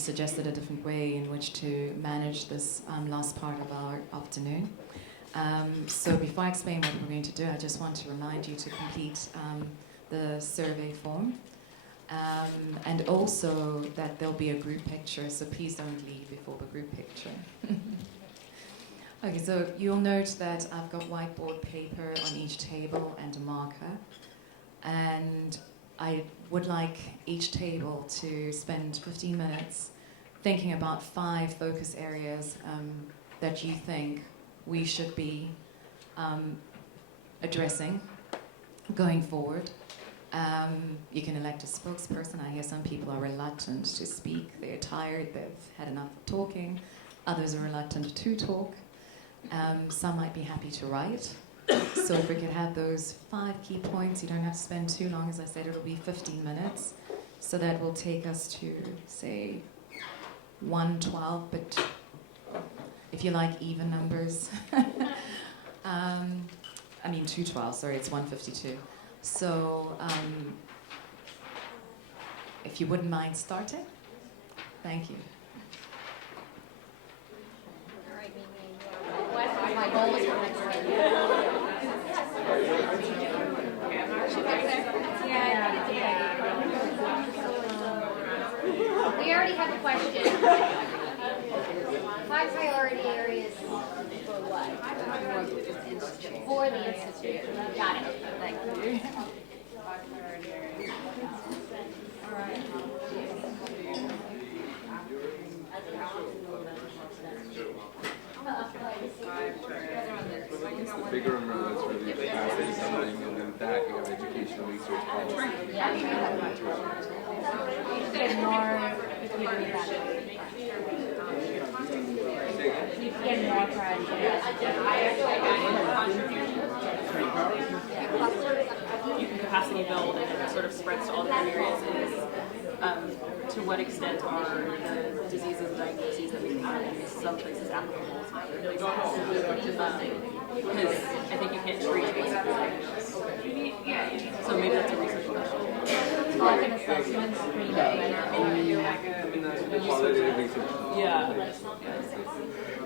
suggested a different way in which to manage this last part of our afternoon. So before I explain what we're going to do, I just want to remind you to complete the survey form. And also that there'll be a group picture, so please don't leave before the group picture. Okay, so you'll note that I've got whiteboard paper on each table and a marker. And I would like each table to spend 15 minutes thinking about 5 focus areas that you think we should be addressing going forward. You can elect a spokesperson. I hear some people are reluctant to speak. They're tired, they've had enough of talking. Others are reluctant to talk. Some might be happy to write. So if we could have those 5 key points, you don't have to spend too long. As I said, it'll be 15 minutes. So that will take us to, say, 1:12, but if you like even numbers. I mean 2:12, sorry, it's 1:52. So if you wouldn't mind starting, thank you. All right, Mimi. My goal is for next time. We already have a question. 5 priority areas for what? For the institute. Got it. Thank you. All right. I guess the bigger umbrella is really capacity building, and then that you have educational research policy. Yeah, we have that. Get more get more projects. You can capacity build and it sort of spreads to all different areas is to what extent are the diseases and diagnoses that we think are in some places applicable to other places. Because I think you can't treat basically diagnosis. So maybe that's a research question. Like an assessment screen. Qualitative research. Yeah.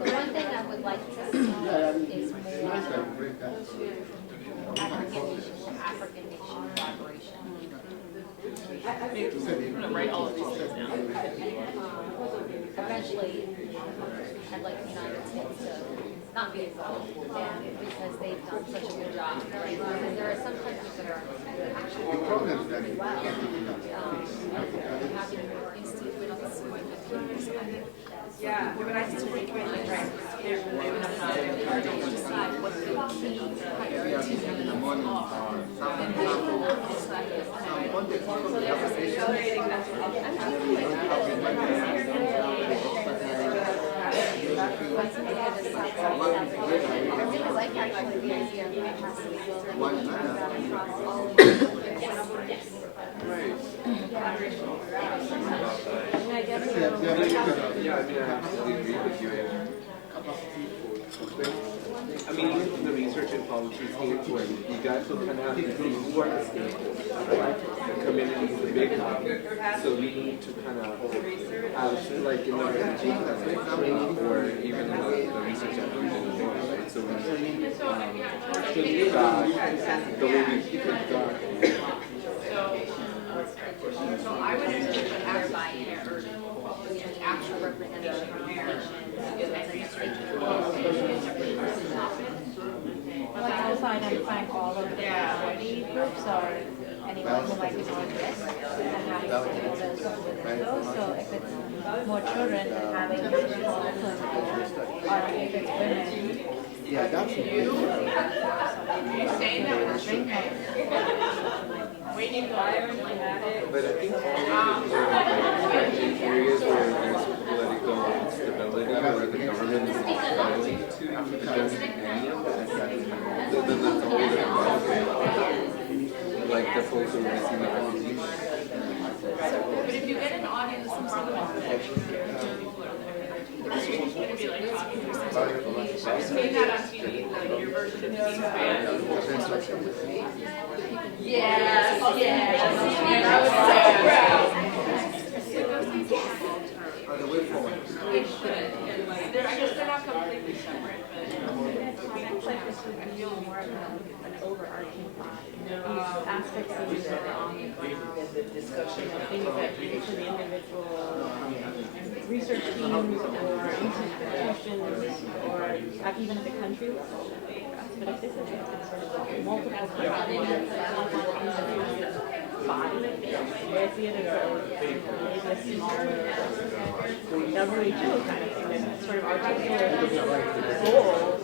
The one thing I would like to see is more African nation collaboration. I'm gonna write all of these things down. Eventually, I'd like the United States to not be involved because they've done such a good job. Because there are some countries that are actually doing pretty well. Having more institutions. Yeah, but I just think decide what the key priorities I really like actually the idea of capacity building. Yeah, I mean, I absolutely agree with you. I mean, even from the research and policy standpoint, you guys will kind of have to see who are the stakeholders, right? The community is the big one. So we need to kind of have, like in the energy or even in the research that we're doing as well, right? So we the way we keep it dark. So I would say that actual representation from there Let's decide and thank all of the minority groups or anyone who might be on risk and having stakeholders within those. So if it's more children, then having clinical, or if it's women. Yeah, that's But I think all in areas where there's political instability, where the government is not struggling to address any of that, then that's always a problem. Like the folks who are missing the policy. But if you get an audience from someone it's just going to be like talking to someone. I've seen that on TV, like your version of C-SPAN. Yes, yes. more of an overarching thought. These aspects of these that are on the ground, things that for the individual research teams or institutions or even at the country level. But if this is sort of multiple components body, I see it as a smaller WHO kind of thing that sort of articulates goals.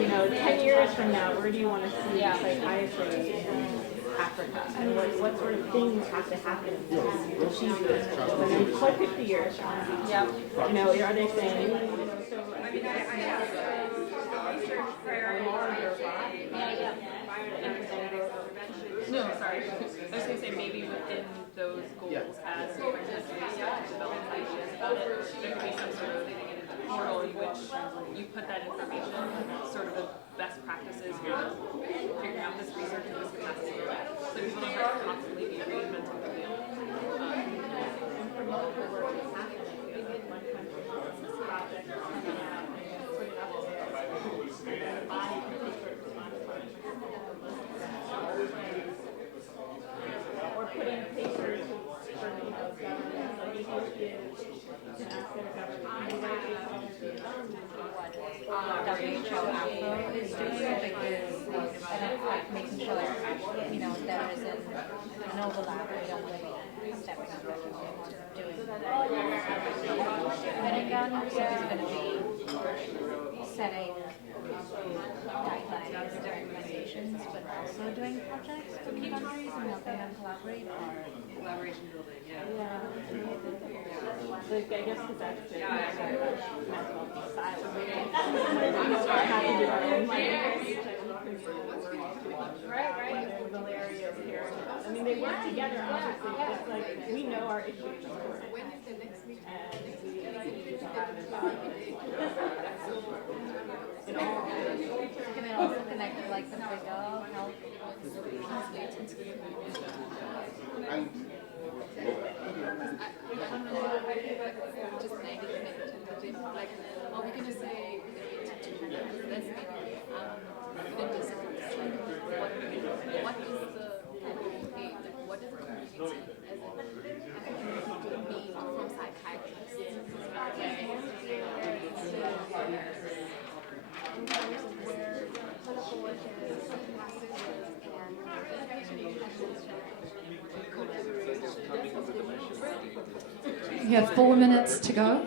10 years from now, where do you want to see psychiatry in Africa? And what sort of things have to happen to achieve those goals? And then what 50 years from now? Are they saying, I mean, I have research priorities. No, sorry. I was going to say maybe within those goals, as different countries start to develop ideas about it, there could be some sort of portal in which you put that information, sort of the best practices for figuring out this research and this capacity, so people don't have to constantly be reinventing the wheel. And promote the work that's happening. One country has this project coming out and put it up there. And the body can take sort of responsibility. Or putting papers for governments, like Ethiopia to ask their government what WHO Afro is doing, because making sure that there isn't an overlap. We don't want to be stepping up doing Pentagon is going to be setting guidelines and recommendations, but also doing projects for countries and helping them collaborate. Collaboration building, yeah. So I guess because that's the silent. Right. Malaria here. I mean, they work together, obviously. It's like we know our issues. When is the next meeting? And we need to have it about Can it also connect with like the bigger health? Just negative negativity. Like, oh, we can just say this, within this what is the aid? Like, what is the community as a need from psychiatrists? You have 4 minutes to go.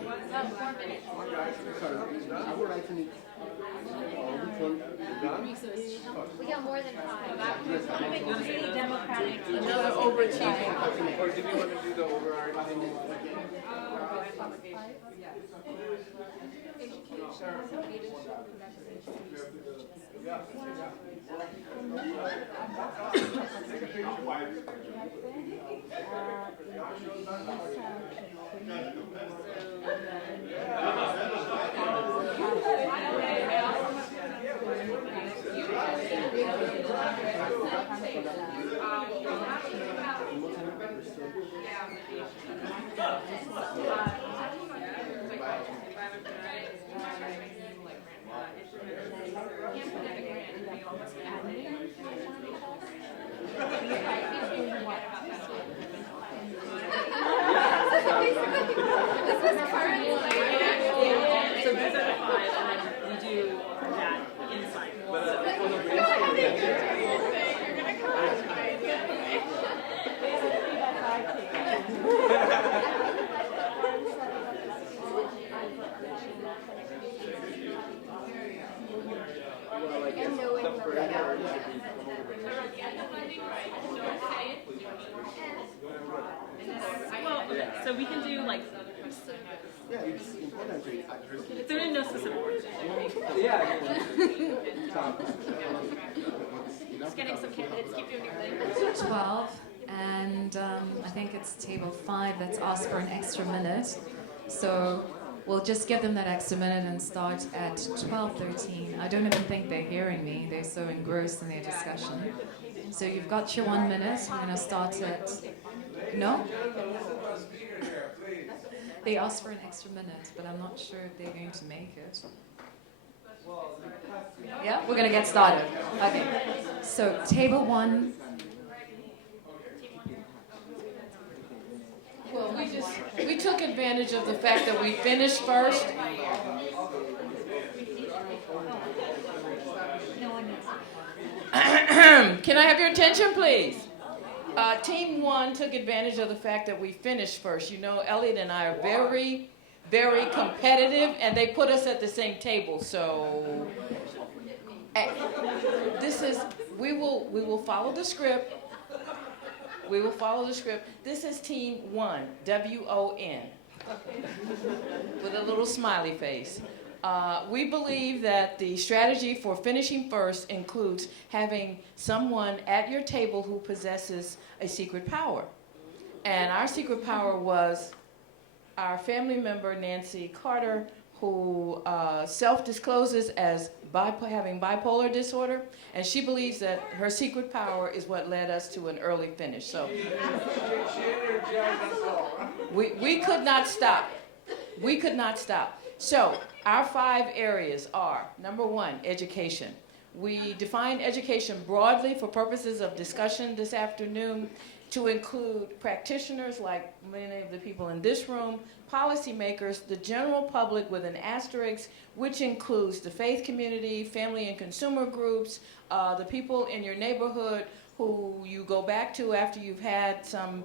We got more than 5. Really democratic. Another overachieving. Or do we want to do the overarching? So these are the 5, and then we do that inside. Well, I guess the priority should be Well, okay, so we can do like, Yeah, it's important to address it. there is no specific order. Yeah. Just getting some candidates, keep doing your thing. 12, and I think it's table 5 that's asked for an extra minute. So we'll just give them that extra minute and start at 12:13. I don't even think they're hearing me. They're so engrossed in their discussion. So you've got your 1 minute. We're going to start at... No? They asked for an extra minute, but I'm not sure if they're going to make it. Yeah, we're gonna get started. Okay. So table one. Well, we took advantage of the fact that we finished first. Can I have your attention, please? Team one took advantage of the fact that we finished first. You know, Elliot and I are very, very competitive, and they put us at the same table. So we will follow the script. We will follow the script. This is team one, WON, with a little smiley face. We believe that the strategy for finishing first includes having someone at your table who possesses a secret power. And our secret power was our family member, Nancy Carter, who self-discloses as having bipolar disorder, and she believes that her secret power is what led us to an early finish. So we could not stop. We could not stop. So our 5 areas are, number 1, education. We define education broadly for purposes of discussion this afternoon to include practitioners like many of the people in this room, policymakers, the general public with an asterisk, which includes the faith community, family and consumer groups, the people in your neighborhood who you go back to after you've had some,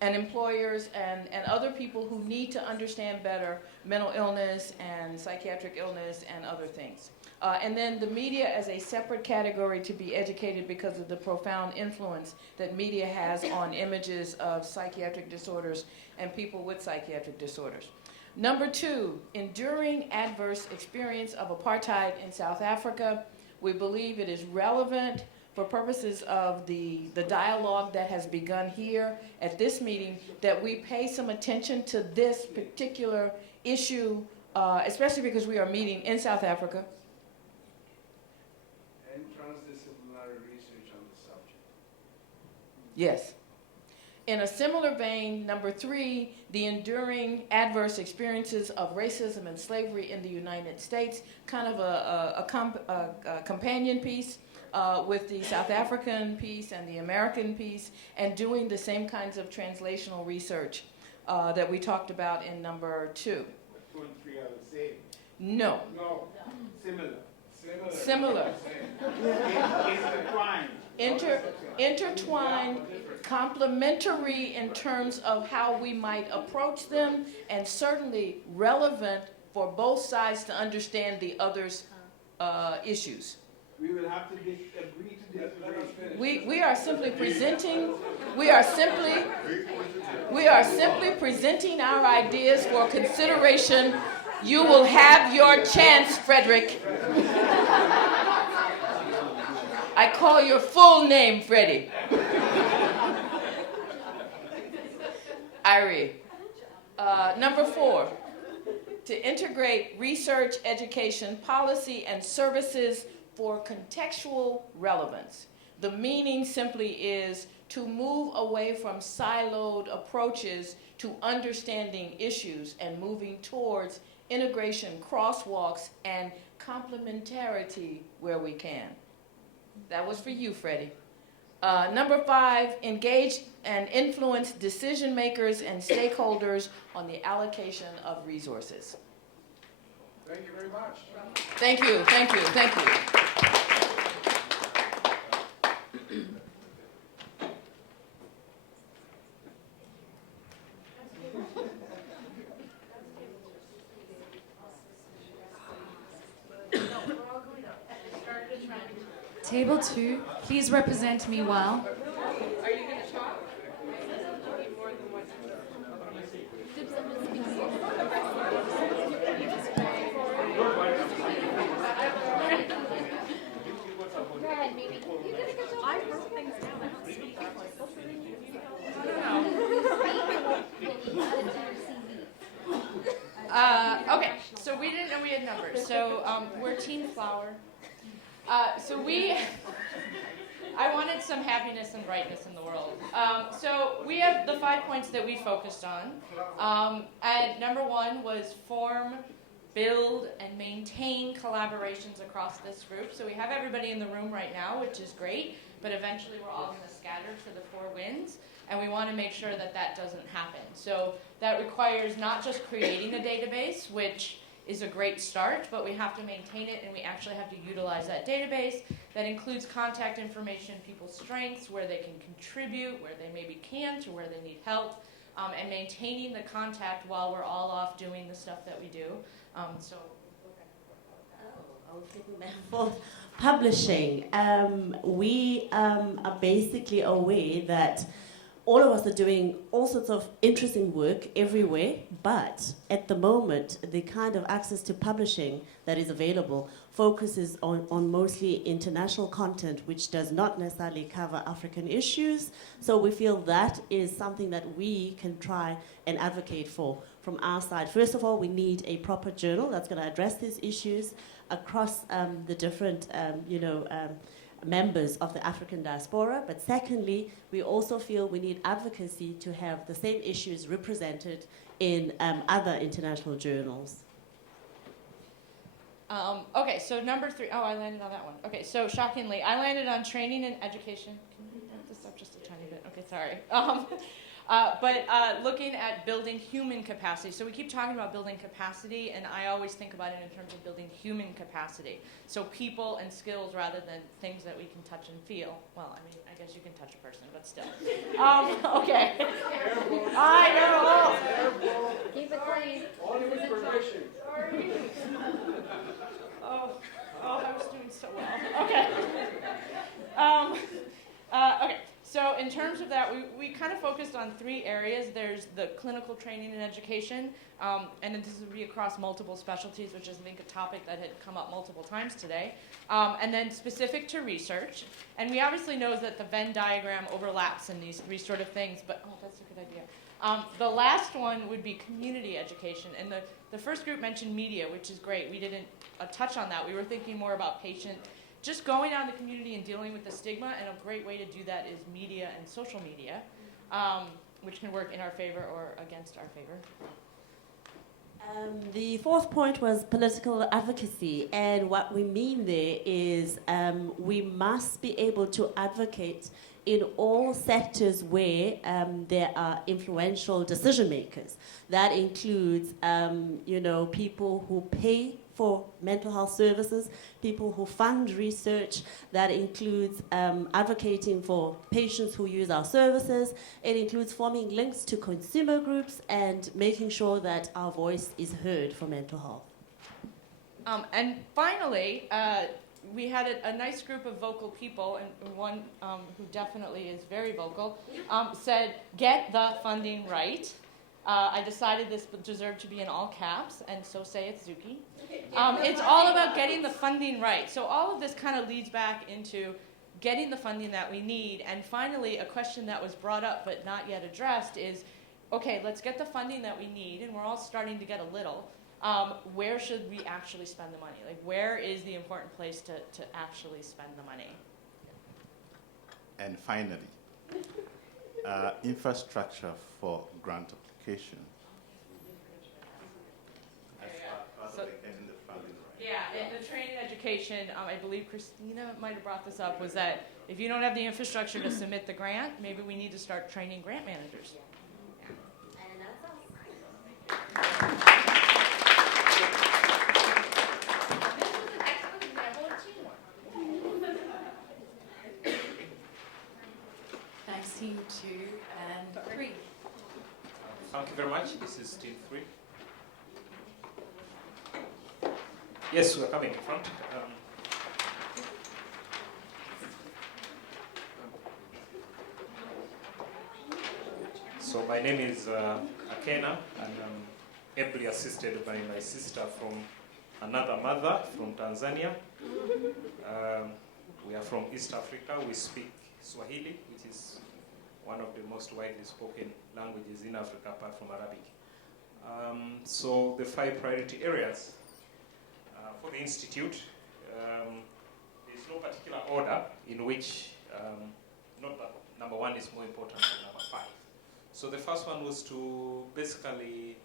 and employers and other people who need to understand better mental illness and psychiatric illness and other things. And then the media as a separate category to be educated because of the profound influence that media has on images of psychiatric disorders and people with psychiatric disorders. Number 2, enduring adverse experience of apartheid in South Africa. We believe it is relevant for purposes of the dialogue that has begun here at this meeting, that we pay some attention to this particular issue, especially because we are meeting in South Africa. And transdisciplinary research on the subject. Yes. In a similar vein, number 3, the enduring adverse experiences of racism and slavery in the United States, kind of a companion piece with the South African piece and the American piece, and doing the same kinds of translational research that we talked about in number 2. 2 and 3 are the same. No. No. Similar. Similar. Intertwined. Intertwined, complementary in terms of how we might approach them, and certainly relevant for both sides to understand the other's issues. We will have to agree to disagree. We are simply presenting. We are simply presenting our ideas for consideration. You will have your chance, Frederick. I call your full name, Freddie. Irie. Number 4, to integrate research, education, policy, and services for contextual relevance. The meaning simply is to move away from siloed approaches to understanding issues and moving towards integration, crosswalks, and complementarity where we can. That was for you, Freddie. Number 5, engage and influence decision makers and stakeholders on the allocation of resources. Thank you very much. Thank you, thank you, thank you. Table 2, please represent me well. Are you going to talk? Go ahead, Mimi. You did a good job. I wrote things down. I don't speak. Okay, so we didn't know we had numbers. So we're Team Flower. I wanted some happiness and brightness in the world. So we have the 5 points that we focused on. And number 1 was form build and maintain collaborations across this group. So we have everybody in the room right now, which is great, but eventually we're all going to scatter to the four winds, and we want to make sure that that doesn't happen. So that requires not just creating a database, which is a great start, but we have to maintain it, and we actually have to utilize that database. That includes contact information, people's strengths, where they can contribute, where they maybe can't, or where they need help, and maintaining the contact while we're all off doing the stuff that we do. For publishing, we are basically aware that all of us are doing all sorts of interesting work everywhere, but at the moment, the kind of access to publishing that is available focuses on mostly international content, which does not necessarily cover African issues. So we feel that is something that we can try and advocate for from our side. First of all, we need a proper journal that's going to address these issues across the different, members of the African diaspora. But secondly, we also feel we need advocacy to have the same issues represented in other international journals. Okay, so number 3, I landed on that one. Okay, so shockingly, I landed on training and education. Can you bump this up just a tiny bit? Okay, sorry. But looking at building human capacity. So we keep talking about building capacity, and I always think about it in terms of building human capacity. So people and skills rather than things that we can touch and feel. Well, I mean, I guess you can touch a person, but still. Okay. I know. Keep it clean. Only with permission. Oh, I was doing so well. Okay. Okay. So in terms of that, we kind of focused on 3 areas. There's the clinical training and education, and this would be across multiple specialties, which is, I think, a topic that had come up multiple times today. And then specific to research. And we obviously know that the Venn diagram overlaps in these 3 sort of things, but that's a good idea. The last one would be community education. And the first group mentioned media, which is great. We didn't touch on that. We were thinking more about just going out in the community and dealing with the stigma, and a great way to do that is media and social media, which can work in our favor or against our favor. The 4th point was political advocacy, and what we mean there is we must be able to advocate in all sectors where there are influential decision makers. That includes, people who pay for mental health services, people who fund research. That includes advocating for patients who use our services. It includes forming links to consumer groups and making sure that our voice is heard for mental health. And finally, we had a nice group of vocal people, and one who definitely is very vocal, said, "Get the funding right." I decided this deserved to be in all caps, and so say it's Zuki. It's all about getting the funding right. So all of this kind of leads back into getting the funding that we need. And finally, a question that was brought up but not yet addressed is, okay, let's get the funding that we need, and we're all starting to get a little. Where should we actually spend the money? Like, where is the important place to actually spend the money? And finally, infrastructure for grant application. Yeah, and the training education, I believe Christina might have brought this up, was that if you don't have the infrastructure to submit the grant, maybe we need to start training grant managers. Thanks, team 2 and 3. Thank you very much. This is team 3. Yes, we're coming in front. So my name is Akena, and I'm ably assisted by my sister from another mother from Tanzania. We are from East Africa. We speak Swahili, which is one of the most widely spoken languages in Africa apart from Arabic. So the 5 priority areas for the Institute, there's no particular order in which, not that number 1 is more important than number 5. So the first one was to basically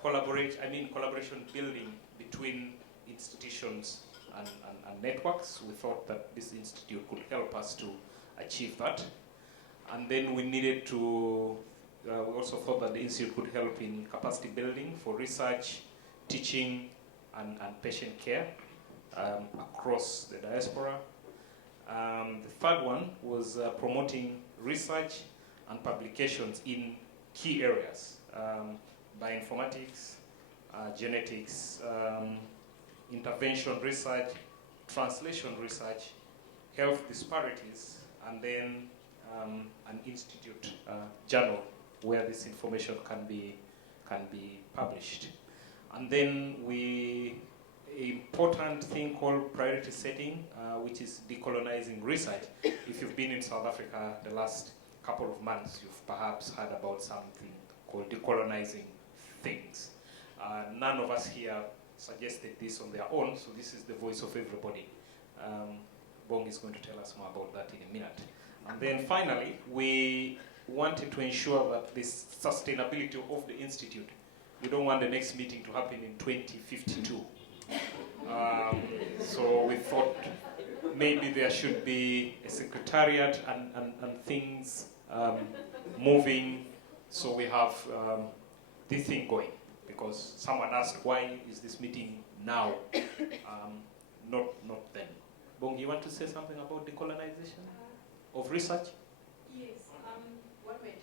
collaboration building between institutions and networks. We thought that this institute could help us to achieve that. And then we needed to, we also thought that the institute could help in capacity building for research, teaching, and patient care across the diaspora. The third one was promoting research and publications in key areas, bioinformatics, genetics, intervention research, translation research, health disparities, and then an institute journal where this information can be published. And then important thing called priority setting, which is decolonizing research. If you've been in South Africa the last couple of months, you've perhaps heard about something called decolonizing things. None of us here suggested this on their own, so this is the voice of everybody. Bong is going to tell us more about that in a minute. And then finally, we wanted to ensure that this sustainability of the Institute, we don't want the next meeting to happen in 2052. So we thought maybe there should be a secretariat and things moving, so we have this thing going. Because someone asked, why is this meeting now, not then? Bong, you want to say something about decolonization of research? Yes, 1 minute.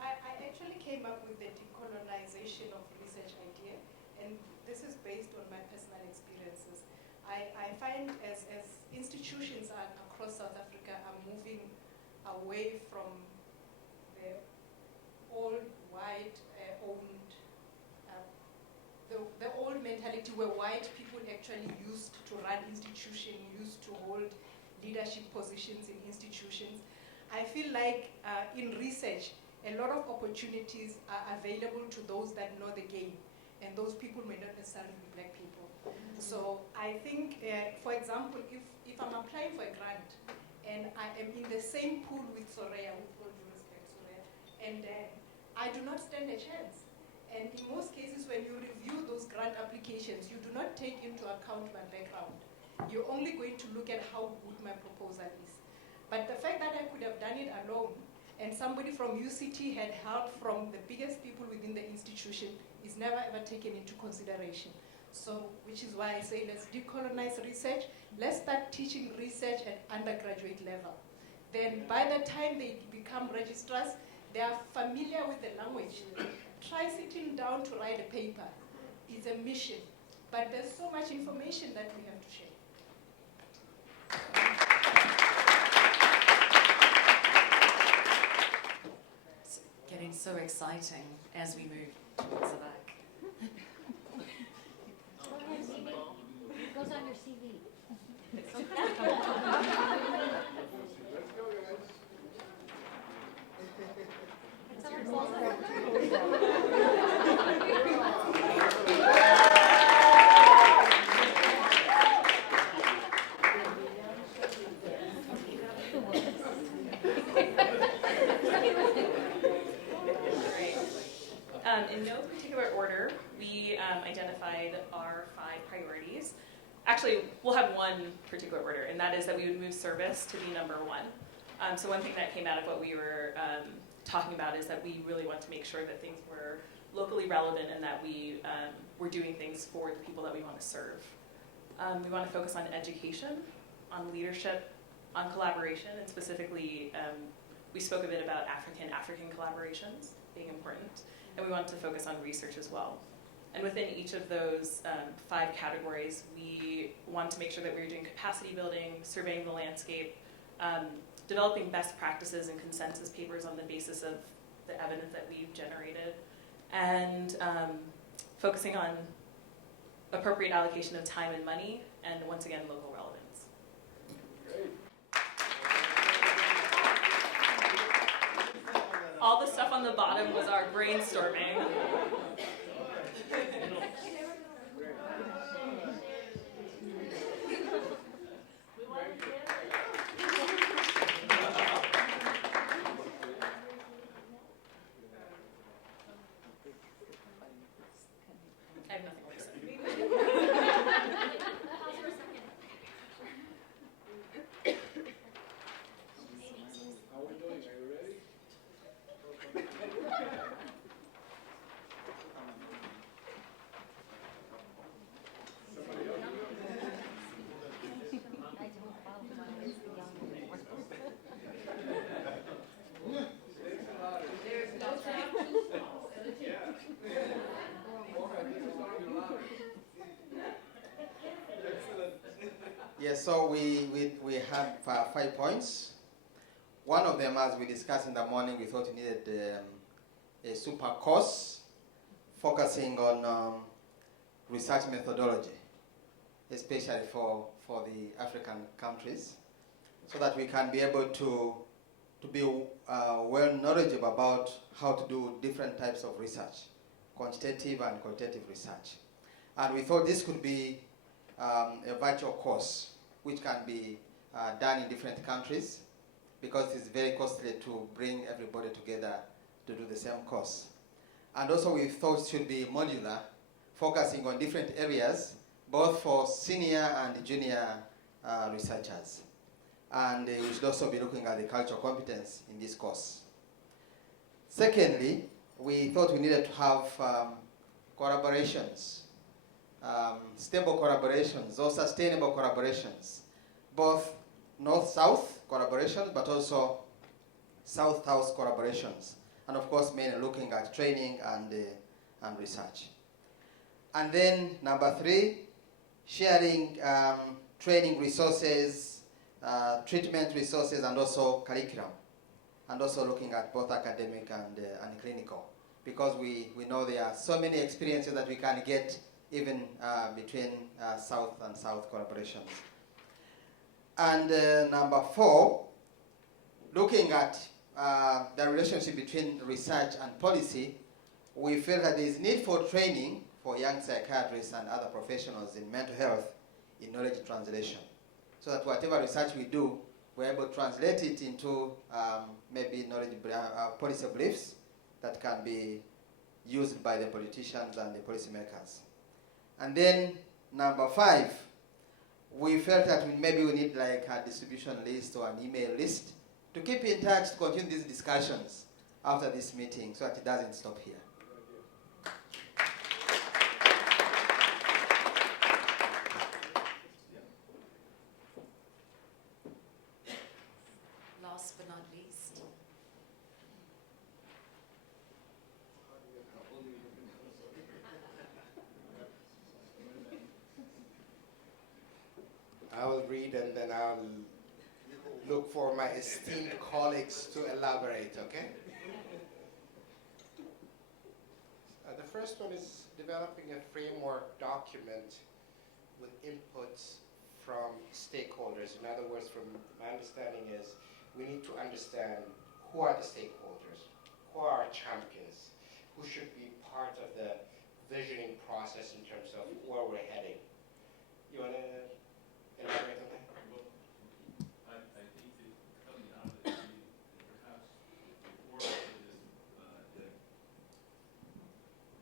I actually came up with the decolonization of research idea, and this is based on my personal experiences. I find as institutions across South Africa are moving away from the old white owned, the old mentality where white people actually used to run institutions, used to hold leadership positions in institutions. I feel like in research, a lot of opportunities are available to those that know the game, and those people may not necessarily be black people. So I think, for example, if I'm applying for a grant and I am in the same pool with Soraya, with all due respect, Soraya, and I do not stand a chance. And in most cases, when you review those grant applications, you do not take into account my background. You're only going to look at how good my proposal is. But the fact that I could have done it alone, and somebody from UCT had help from the biggest people within the institution, is never ever taken into consideration. So, which is why I say let's decolonize research. Let's start teaching research at undergraduate level. Then by the time they become registrars, they are familiar with the language. Try sitting down to write a paper. It's a mission. But there's so much information that we have to share. It's getting so exciting as we move towards the back. It goes on your CV. In no particular order, we identified our 5 priorities. Actually, we'll have one particular order, and that is that we would move service to be number 1. So one thing that came out of what we were talking about is that we really want to make sure that things were locally relevant and that we were doing things for the people that we want to serve. We want to focus on education, on leadership, on collaboration, and specifically we spoke a bit about African collaborations being important, and we want to focus on research as well. And within each of those 5 categories, we want to make sure that we're doing capacity building, surveying the landscape, developing best practices and consensus papers on the basis of the evidence that we've generated, and focusing on appropriate allocation of time and money, and once again, local relevance. All the stuff on the bottom was our brainstorming. so we had 5 points. One of them, as we discussed in the morning, we thought we needed a super course focusing on research methodology, especially for the African countries, so that we can be able to be well knowledgeable about how to do different types of research, quantitative and qualitative research. And we thought this could be a virtual course which can be done in different countries, because it's very costly to bring everybody together to do the same course. And also we thought it should be modular, focusing on different areas, both for senior and junior researchers. And we should also be looking at the cultural competence in this course. Secondly, we thought we needed to have collaborations, stable collaborations or sustainable collaborations, both north-south collaborations, but also south-south collaborations. And of course, mainly looking at training and research. And then number 3, sharing training resources, treatment resources, and also curriculum. And also looking at both academic and clinical. Because we know there are so many experiences that we can get even between south and south collaborations. And number 4, looking at the relationship between research and policy, we feel that there is need for training for young psychiatrists and other professionals in mental health in knowledge translation, so that whatever research we do, we're able to translate it into maybe knowledge policy beliefs that can be used by the politicians and the policymakers. And then number 5, we felt that maybe we need like a distribution list or an email list to keep in touch, to continue these discussions after this meeting, so that it doesn't stop here. Last but not least. I will read and then I'll look for my esteemed colleagues to elaborate, okay? The first one is developing a framework document with inputs from stakeholders. In other words, from my understanding is we need to understand who are the stakeholders, who are our champions, who should be part of the visioning process in terms of where we're heading. You want to elaborate on that? I think that coming out of this meeting, perhaps before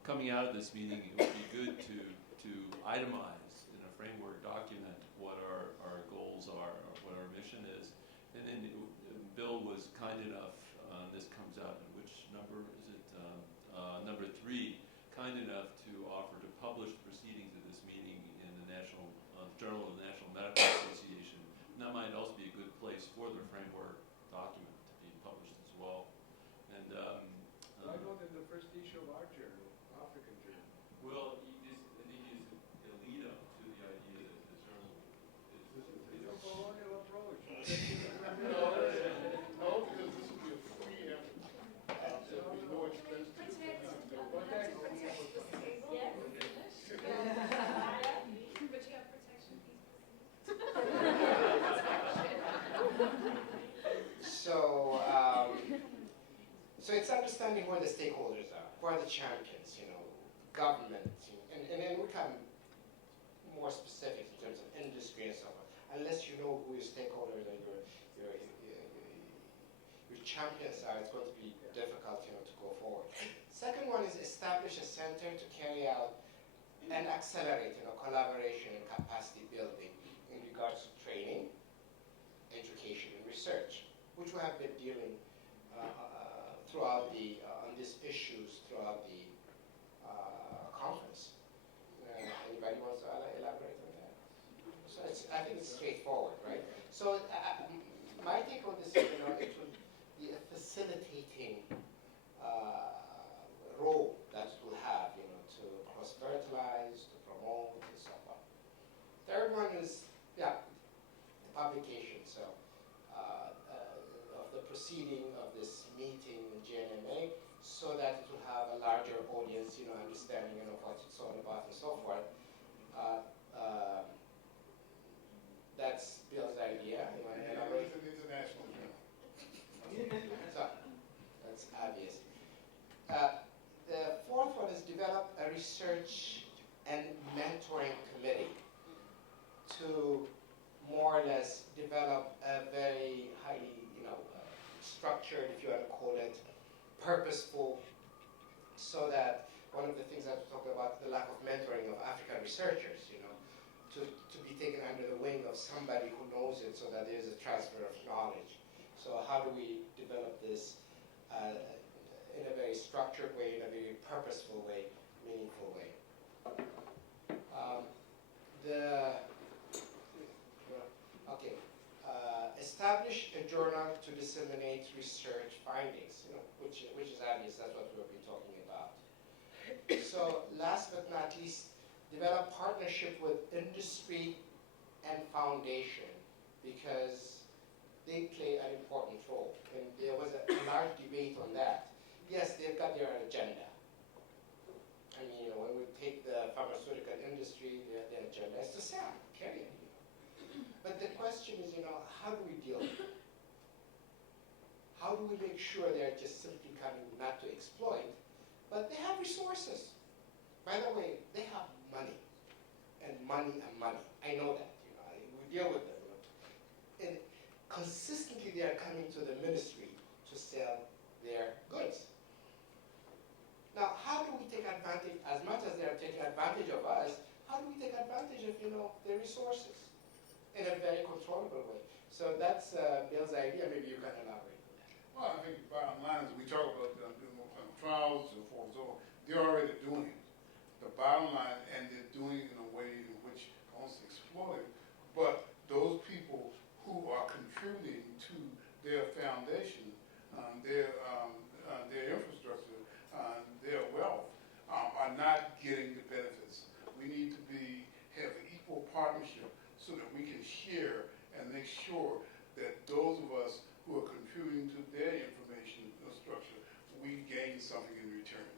coming out of this meeting, it would be good to itemize in a framework document what our goals are, or what our mission is. And then Bill was kind enough, this comes out in which number is it? Number 3, kind enough to offer to publish the proceedings of this meeting in the National Journal of the National Medical Association. And that might also be a good place for the framework document to be published as well. And why not in the first issue of our journal, African Journal? Well, I think he's a lead up to the idea that the journal is a colonial approach. No, because this will be a free effort. So there'll be no expense to the So it's understanding where the stakeholders are, who are the champions, government, and then we come more specific in terms of industry and so on. Unless you know who your stakeholders and your champions are, it's going to be difficult, to go forward. Second one is establish a center to carry out and accelerate, collaboration and capacity building in regards to training, education, and research, which we have been dealing throughout on these issues throughout the conference. Anybody wants to elaborate on that? So I think it's straightforward, right? So my take on this is, it will be a facilitating role that it will have, to cross-fertilize, to promote, and so on. Third one is, proceeding of this meeting in GNMA so that it will have a larger audience, understanding of what it's all about and so forth. That's Bill's idea. You want to elaborate? It's an international journal. So, that's obvious. The fourth one is develop a research and mentoring committee to more or less develop a very highly, structured, if you want to call it, purposeful, so that one of the things that we talk about, the lack of mentoring of African researchers, to be taken under the wing of somebody who knows it so that there's a transfer of knowledge. So how do we develop this in a very structured way, in a very purposeful way, meaningful way? Establish a journal to disseminate research findings, which is obvious, that's what we'll be talking about. So last but not least, develop partnership with industry and foundation, because they play an important role. And there was a large debate on that. Yes, they've got their agenda. I mean, when we take the pharmaceutical industry, their agenda is to sell, period. But the question is, how do we deal with it? How do we make sure they're just simply coming not to exploit, but they have resources? By the way, they have money, and money and money. I know that. We deal with them. And consistently, they are coming to the ministry to sell their goods. Now, how do we take advantage, as much as they are taking advantage of us, how do we take advantage of, their resources in a very controllable way? So that's Bill's idea. Maybe you can elaborate on that. Well, I think the bottom line is we talk about doing more clinical trials, so forth and so on. They're already doing it. The bottom line, and they're doing it in a way in which wants to exploit it, but those people who are contributing to their foundation, their infrastructure, their wealth, are not getting the benefits. We need to have an equal partnership so that we can share and make sure that those of us who are contributing to their information structure, we gain something in return.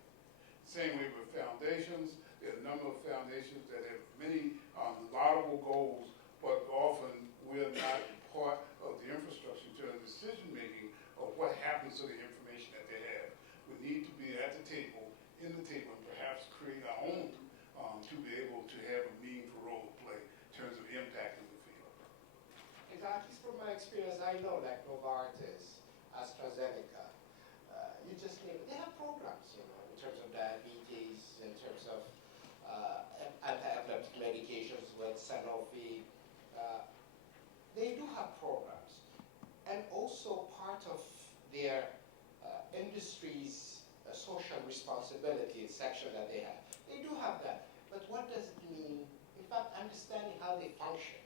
Same way with foundations. There are a number of foundations that have many laudable goals, but often we're not part of the infrastructure to the decision making of what happens to the information that they have. We need to be at the table, and perhaps create our own to be able to have a meaningful role to play in terms of impact in the field. Exactly. From my experience, I know like Novartis, AstraZeneca, you just name it. They have programs, in terms of diabetes, in terms of anti-epileptic medications with Sanofi. They do have programs. And also part of their industry's social responsibility section that they have. They do have that. But what does it mean? In fact, understanding how they function,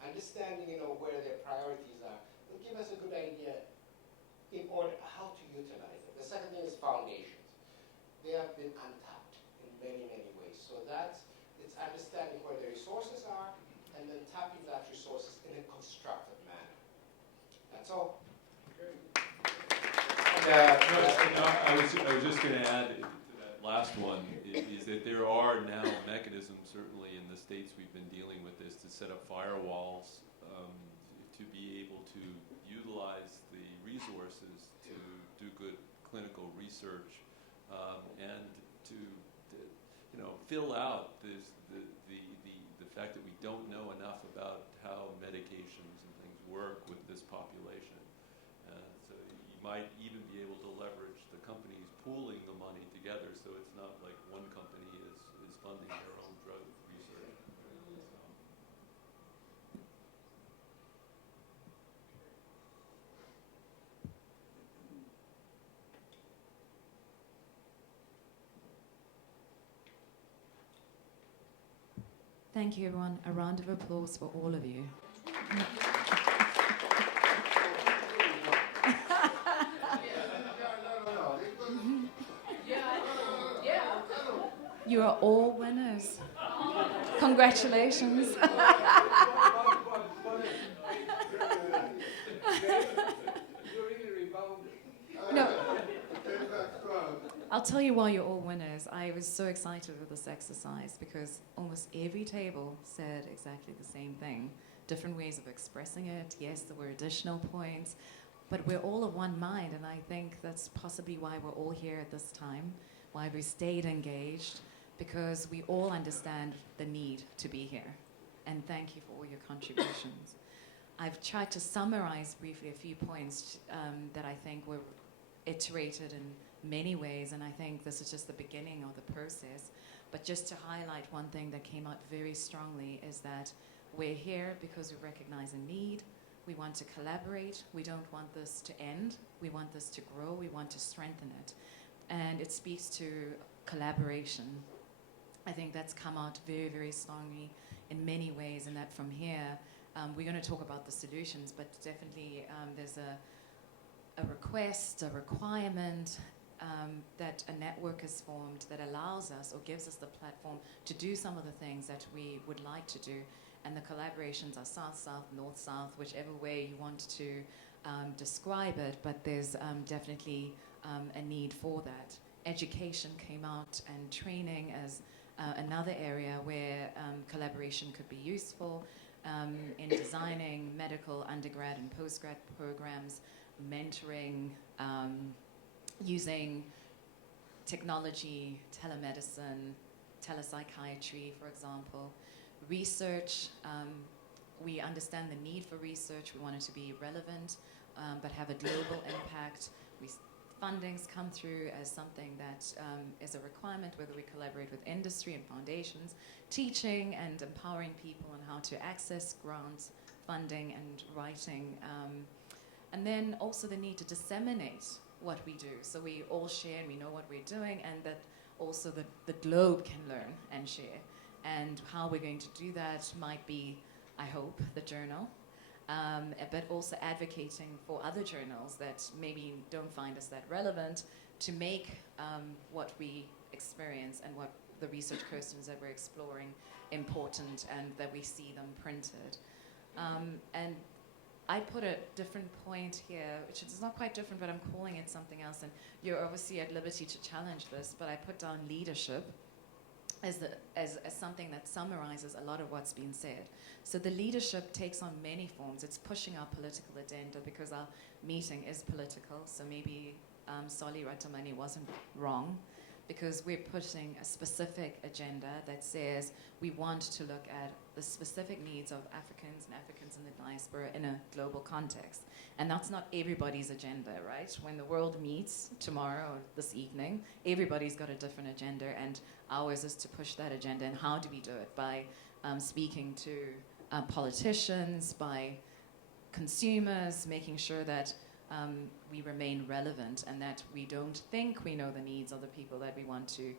understanding where their priorities are, will give us a good idea in order how to utilize it. The second thing is foundations. They have been untapped in many, many ways. So it's understanding where the resources are and then tapping that resources in a constructive manner. That's all. I was just going to add to that last one is that there are now mechanisms, certainly in the states we've been dealing with this, to set up firewalls to be able to utilize the resources to do good clinical research and to fill out the fact that we don't know enough about how medications and things work with this population. So you might even be able to leverage the companies pooling the money together, so it's not like one company is funding their own drug research. Thank you, everyone. A round of applause for all of you. You are all winners. Congratulations. You're really rebounding I'll tell you why you're all winners. I was so excited with this exercise because almost every table said exactly the same thing. Different ways of expressing it. Yes, there were additional points, but we're all of one mind, and I think that's possibly why we're all here at this time, why we stayed engaged, because we all understand the need to be here. And thank you for all your contributions. I've tried to summarize briefly a few points that I think were iterated in many ways, and I think this is just the beginning of the process. But just to highlight one thing that came out very strongly is that we're here because we recognize a need. We want to collaborate. We don't want this to end. We want this to grow. We want to strengthen it. And it speaks to collaboration. I think that's come out very, very strongly in many ways, and that from here, we're going to talk about the solutions, but definitely there's a request, a requirement that a network is formed that allows us or gives us the platform to do some of the things that we would like to do. And the collaborations are south-south, north-south, whichever way you want to describe it, but there's definitely a need for that. Education came out, and training as another area where collaboration could be useful in designing medical undergrad and postgrad programs, mentoring, using technology, telemedicine, telepsychiatry, for example. Research, we understand the need for research. We want it to be relevant, but have a global impact. Fundings come through as something that is a requirement, whether we collaborate with industry and foundations, teaching and empowering people on how to access grants, funding, and writing. And then also the need to disseminate what we do, so we all share and we know what we're doing, and that also the globe can learn and share. And how we're going to do that might be, I hope, the journal, but also advocating for other journals that maybe don't find us that relevant to make what we experience and what the research questions that we're exploring important, and that we see them printed. And I put a different point here, which is not quite different, but I'm calling it something else, and you're obviously at liberty to challenge this, but I put down leadership as something that summarizes a lot of what's been said. So the leadership takes on many forms. It's pushing our political agenda, because our meeting is political, so maybe Solly Ratamani wasn't wrong, because we're pushing a specific agenda that says we want to look at the specific needs of Africans and Africans in the diaspora in a global context. And that's not everybody's agenda, right? When the world meets tomorrow or this evening, everybody's got a different agenda, and ours is to push that agenda. And how do we do it? By speaking to politicians, by consumers, making sure that we remain relevant, and that we don't think we know the needs of the people that we want to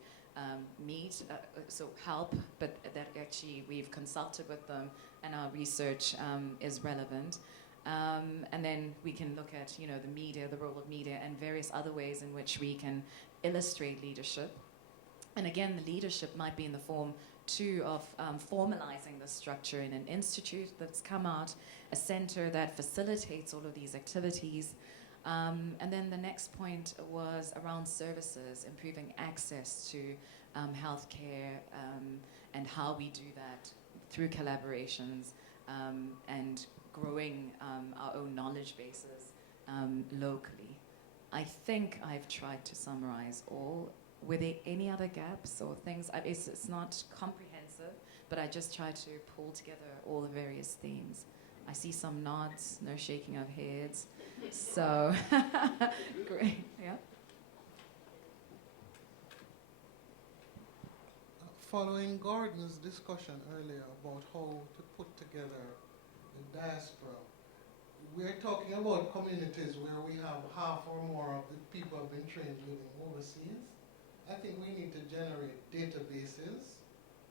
meet, so help, but that actually we've consulted with them and our research is relevant. And then we can look at, the media, the role of media, and various other ways in which we can illustrate leadership. And again, the leadership might be in the form too of formalizing the structure in an institute that's come out, a center that facilitates all of these activities. And then the next point was around services, improving access to healthcare, and how we do that through collaborations, and growing our own knowledge bases locally. I think I've tried to summarize all. Were there any other gaps or things? It's not comprehensive, but I just tried to pull together all the various themes. I see some nods, no shaking of heads. So, great, yeah. Following Gordon's discussion earlier about how to put together the diaspora, we're talking about communities where we have half or more of the people have been trained living overseas. I think we need to generate databases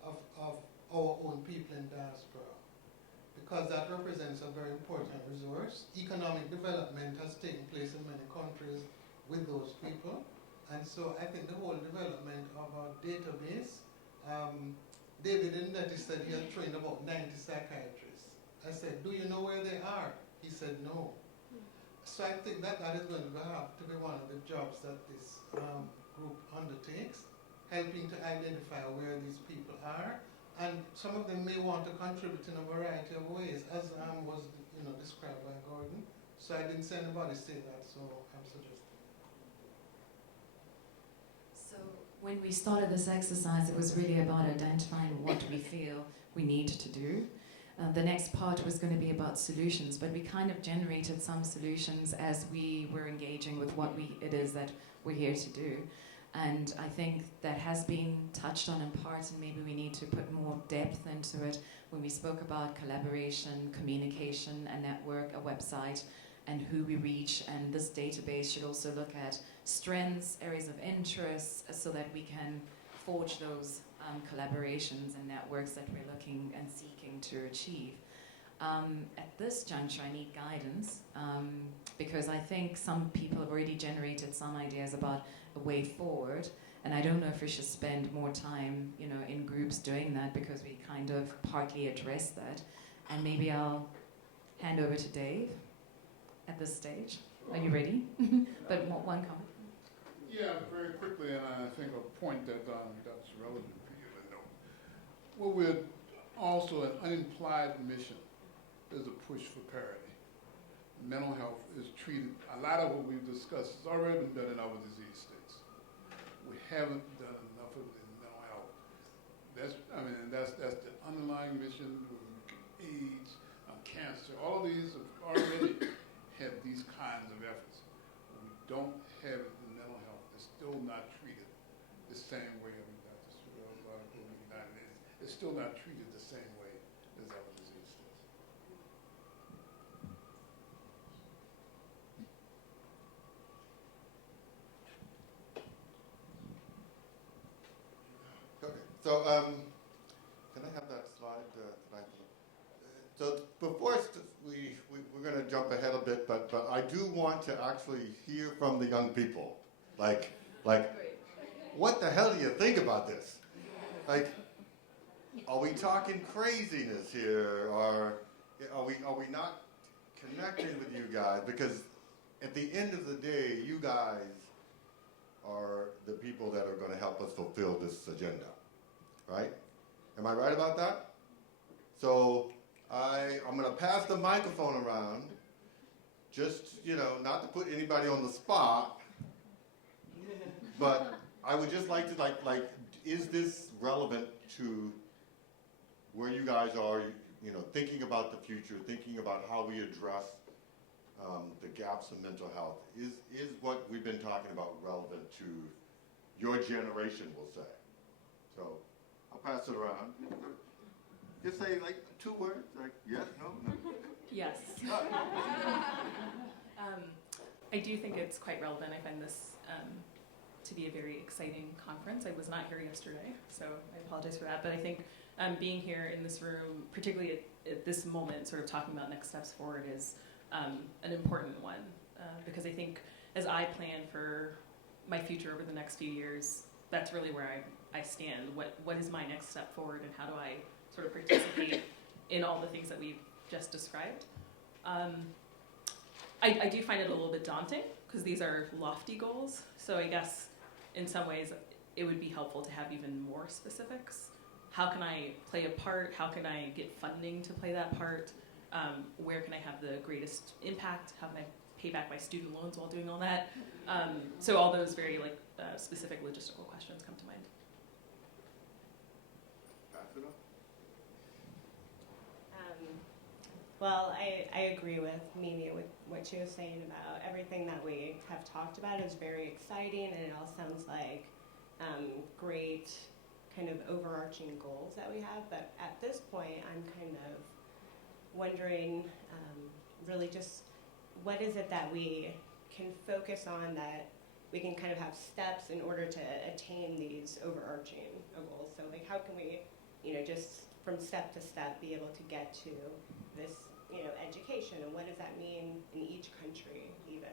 of our own people in diaspora, because that represents a very important resource. Economic development has taken place in many countries with those people, and so I think the whole development of a database, David Indetti said he had trained about 90 psychiatrists. I said, do you know where they are? He said no. So I think that is going to have to be one of the jobs that this group undertakes, helping to identify where these people are, and some of them may want to contribute in a variety of ways, as was described by Gordon. So I didn't say anybody say that, so I'm suggesting. So when we started this exercise, it was really about identifying what we feel we need to do. The next part was going to be about solutions, but we kind of generated some solutions as we were engaging with what it is that we're here to do. And I think that has been touched on in part, and maybe we need to put more depth into it when we spoke about collaboration, communication, a network, a website, and who we reach. And this database should also look at strengths, areas of interest, so that we can forge those collaborations and networks that we're looking and seeking to achieve. At this juncture, I need guidance, because I think some people have already generated some ideas about a way forward, and I don't know if we should spend more time, in groups doing that, because we kind of partly addressed that. And maybe I'll hand over to Dave at this stage. Are you ready? But one comment. Yeah, very quickly, and I think a point that that's relevant for you to know. Well, we're also an unimplied mission. There's a push for parity. Mental health is treated, a lot of what we've discussed has already been done in other disease states. We haven't done enough of it in mental health. That's the underlying mission with AIDS, cancer, all of these have already had these kinds of efforts. We don't have it in mental health. It's still not treated the same way. I mean, Dr. Surratt's article in the United Nations, it's still not treated the same way as other disease states. Okay, so can I have that slide? So before we're going to jump ahead a bit, but I do want to actually hear from the young people. Like, what the hell do you think about this? Like, are we talking craziness here, or are we not connecting with you guys? Because at the end of the day, you guys are the people that are going to help us fulfill this agenda, right? Am I right about that? So I'm going to pass the microphone around, just, not to put anybody on the spot, but I would just like to, is this relevant to where you guys are, thinking about the future, thinking about how we address the gaps in mental health? Is what we've been talking about relevant to your generation, we'll say? So I'll pass it around. Just say 2 words, yes, no. Yes. I do think it's quite relevant. I find this to be a very exciting conference. I was not here yesterday, so I apologize for that. But I think being here in this room, particularly at this moment, sort of talking about next steps forward, is an important one. Because I think as I plan for my future over the next few years, that's really where I stand. What is my next step forward, and how do I sort of participate in all the things that we've just described? I do find it a little bit daunting, because these are lofty goals. So I guess in some ways it would be helpful to have even more specifics. How can I play a part? How can I get funding to play that part? Where can I have the greatest impact? How can I pay back my student loans while doing all that? So all those very specific logistical questions come to mind. Well, I agree with Mimi with what she was saying about everything that we have talked about is very exciting, and it all sounds like great kind of overarching goals that we have. But at this point, I'm kind of wondering really just what is it that we can focus on, that we can kind of have steps in order to attain these overarching goals. So how can we, just from step to step be able to get to this education, and what does that mean in each country even?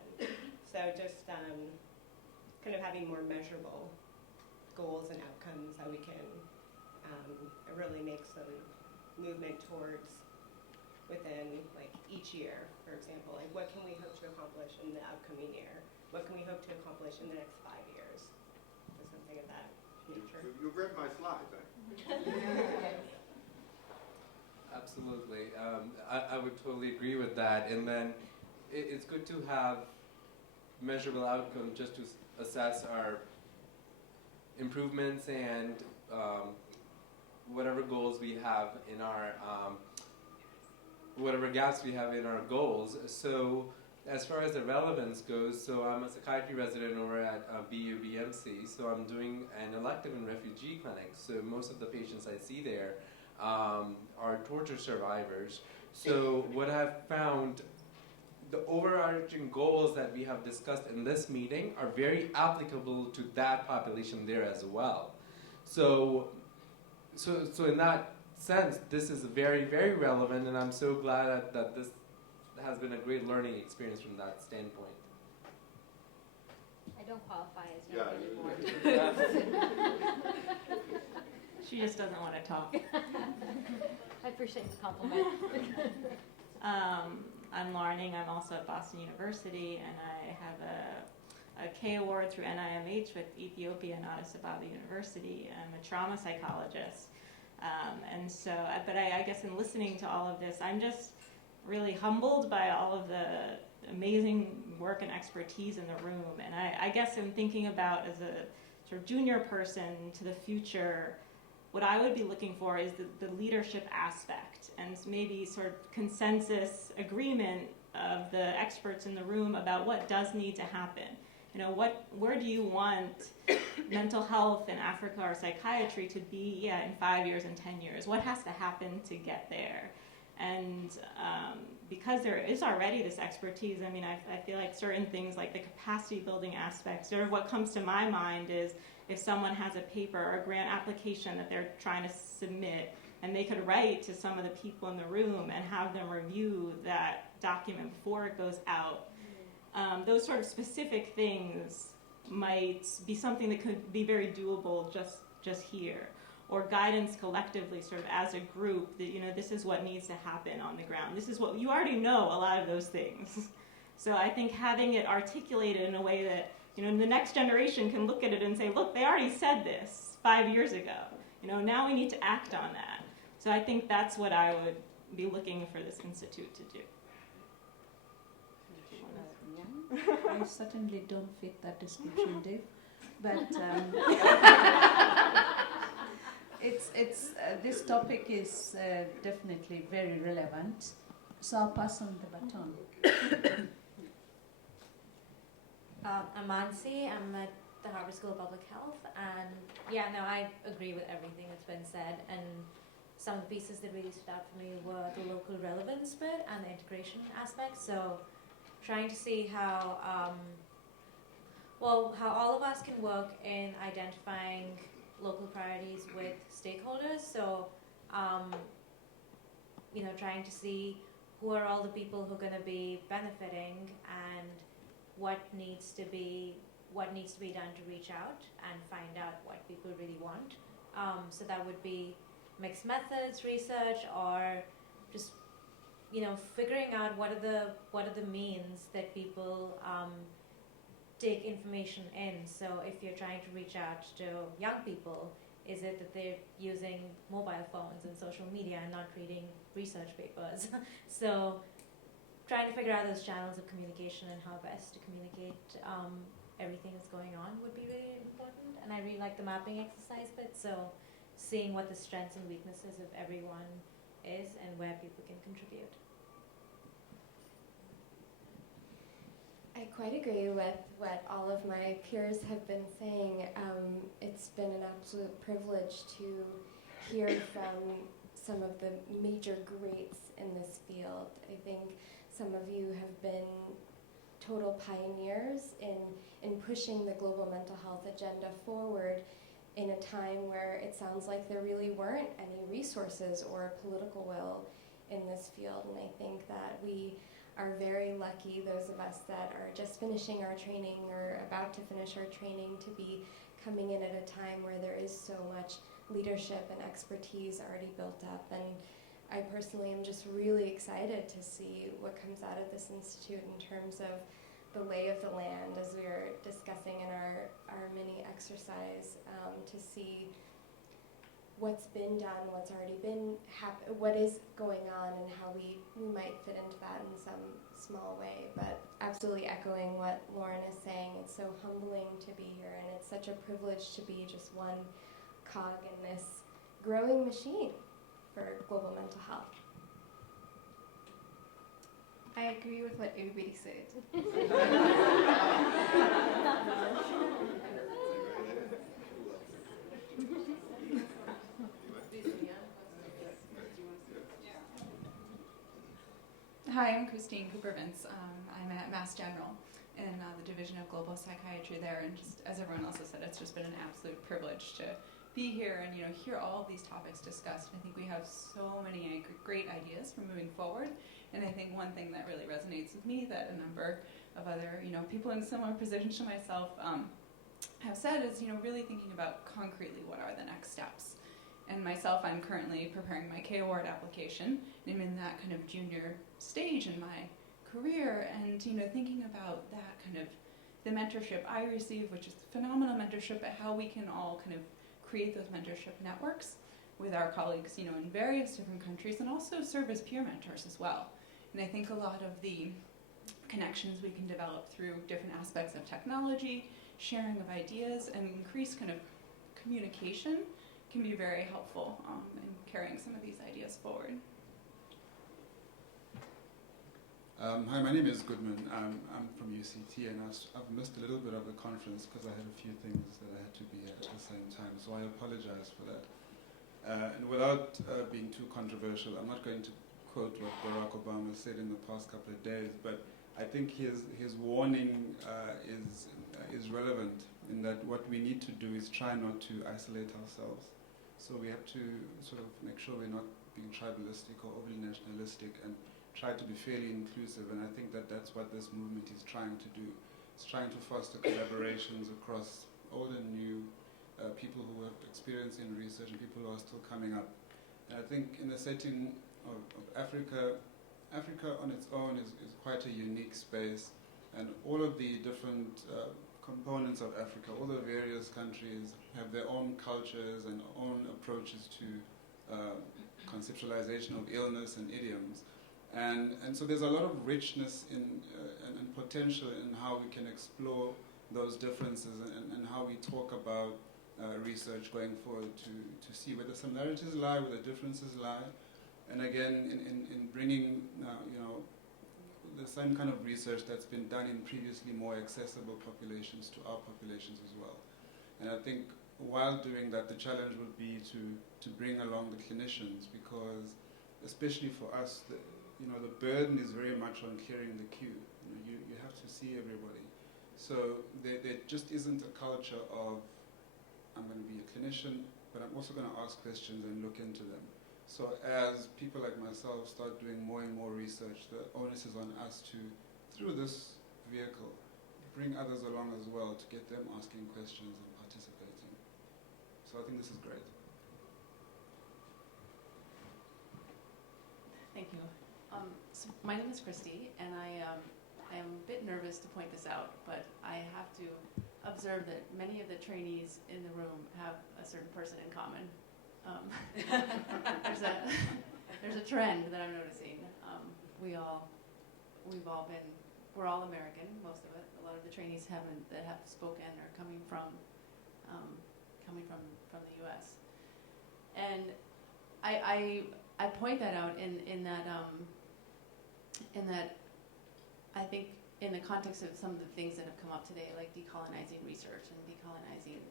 So just kind of having more measurable goals and outcomes that we can really make some movement towards within each year, for example. What can we hope to accomplish in the upcoming year? What can we hope to accomplish in the next 5 years? something of that nature. You've read my slides, Absolutely. I would totally agree with that. And then it's good to have measurable outcomes just to assess our improvements and whatever goals we have in our, whatever gaps we have in our goals. So as far as the relevance goes, so I'm a psychiatry resident over at BUBMC, so I'm doing an elective in refugee clinics. So most of the patients I see there are torture survivors. So what I've found, the overarching goals that we have discussed in this meeting are very applicable to that population there as well. So in that sense, this is very, very relevant, and I'm so glad that this has been a great learning experience from that standpoint. I don't qualify as young anymore. She just doesn't want to talk. I appreciate the compliment. I'm Lauren. I'm also at Boston University, and I have a K award through NIMH with Ethiopia and Addis Ababa University. I'm a trauma psychologist. And so, but I guess in listening to all of this, I'm just really humbled by all of the amazing work and expertise in the room. And I guess in thinking about as a sort of junior person to the future, what I would be looking for is the leadership aspect and maybe sort of consensus agreement of the experts in the room about what does need to happen. You know, where do you want mental health in Africa or psychiatry to be in 5 years and 10 years? What has to happen to get there? And because there is already this expertise, I mean, I feel like certain things like the capacity building aspects, sort of what comes to my mind is if someone has a paper or a grant application that they're trying to submit, and they could write to some of the people in the room and have them review that document before it goes out. Those sort of specific things might be something that could be very doable just here. Or guidance collectively, sort of as a group, that, you know, this is what needs to happen on the ground. This is what, you already know a lot of those things. So I think having it articulated in a way that, you know, the next generation can look at it and say, look, they already said this 5 years ago. You know, now we need to act on that. So I think that's what I would be looking for this institute to do. I certainly don't fit that description, Dave. But this topic is definitely very relevant. So I'll pass on the baton. I'm Mansi. I'm at the Harvard School of Public Health, and yeah, no, I agree with everything that's been said. And some of the pieces that really stood out for me were the local relevance bit and the integration aspect. So, trying to see how how all of us can work in identifying local priorities with stakeholders. So, you know, trying to see who are all the people who are going to be benefiting and what needs to be done to reach out and find out what people really want. So that would be mixed methods research, or just, you know, figuring out what are the means that people take information in. So if you're trying to reach out to young people, is it that they're using mobile phones and social media and not reading research papers? So trying to figure out those channels of communication and how best to communicate everything that's going on would be really important. And I really like the mapping exercise bit, so seeing what the strengths and weaknesses of everyone is and where people can contribute. I quite agree with what all of my peers have been saying. It's been an absolute privilege to hear from some of the major greats in this field. I think some of you have been total pioneers in pushing the global mental health agenda forward in a time where it sounds like there really weren't any resources or political will in this field. And I think that we are very lucky, those of us that are just finishing our training or about to finish our training, to be coming in at a time where there is so much leadership and expertise already built up. And I personally am just really excited to see what comes out of this institute in terms of the lay of the land as we were discussing in our mini exercise, to see what's been done, what's already been what is going on, and how we might fit into that in some small way. But absolutely echoing what Lauren is saying, it's so humbling to be here, and it's such a privilege to be just one cog in this growing machine for global mental health. I agree with what everybody said. Hi, I'm Christine Cooper-Vince. I'm at Mass General in the Division of Global Psychiatry there, and just as everyone else has said, it's just been an absolute privilege to be here and hear all of these topics discussed. I think we have so many great ideas for moving forward, and I think one thing that really resonates with me that a number of other people in similar positions to myself have said is really thinking about concretely what are the next steps. And myself, I'm currently preparing my K-Award application, and I'm in that kind of junior stage in my career, and thinking about that kind of the mentorship I receive, which is phenomenal mentorship, but how we can all kind of create those mentorship networks with our colleagues, in various different countries, and also serve as peer mentors as well. And I think a lot of the connections we can develop through different aspects of technology, sharing of ideas, and increased kind of communication can be very helpful in carrying some of these ideas forward. Hi, my name is Goodman. I'm from UCT, and I've missed a little bit of the conference because I had a few things that I had to be at the same time, so I apologize for that. And without being too controversial, I'm not going to quote what Barack Obama said in the past couple of days, but I think his warning is relevant in that what we need to do is try not to isolate ourselves. So we have to sort of make sure we're not being tribalistic or overly nationalistic, and try to be fairly inclusive. And I think that that's what this movement is trying to do. It's trying to foster collaborations across old and new, people who have experience in research and people who are still coming up. And I think in the setting of Africa, Africa on its own is quite a unique space, and all of the different components of Africa, all the various countries have their own cultures and own approaches to conceptualization of illness and idioms. And so there's a lot of richness and potential in how we can explore those differences and how we talk about research going forward to see where the similarities lie, where the differences lie. And again, in bringing the same kind of research that's been done in previously more accessible populations to our populations as well. And I think while doing that, the challenge would be to bring along the clinicians, because especially for us, the burden is very much on clearing the queue. You have to see everybody. So there just isn't a culture of, I'm going to be a clinician, but I'm also going to ask questions and look into them. So as people like myself start doing more and more research, the onus is on us to, through this vehicle, bring others along as well to get them asking questions and participating. So I think this is great. Thank you. So my name is Christy, and I am a bit nervous to point this out, but I have to observe that many of the trainees in the room have a certain person in common. There's a trend that I'm noticing. We're all American, most of it. A lot of the trainees that have spoken are coming from the U.S. And I point that out in that I think in the context of some of the things that have come up today, like decolonizing research and decolonizing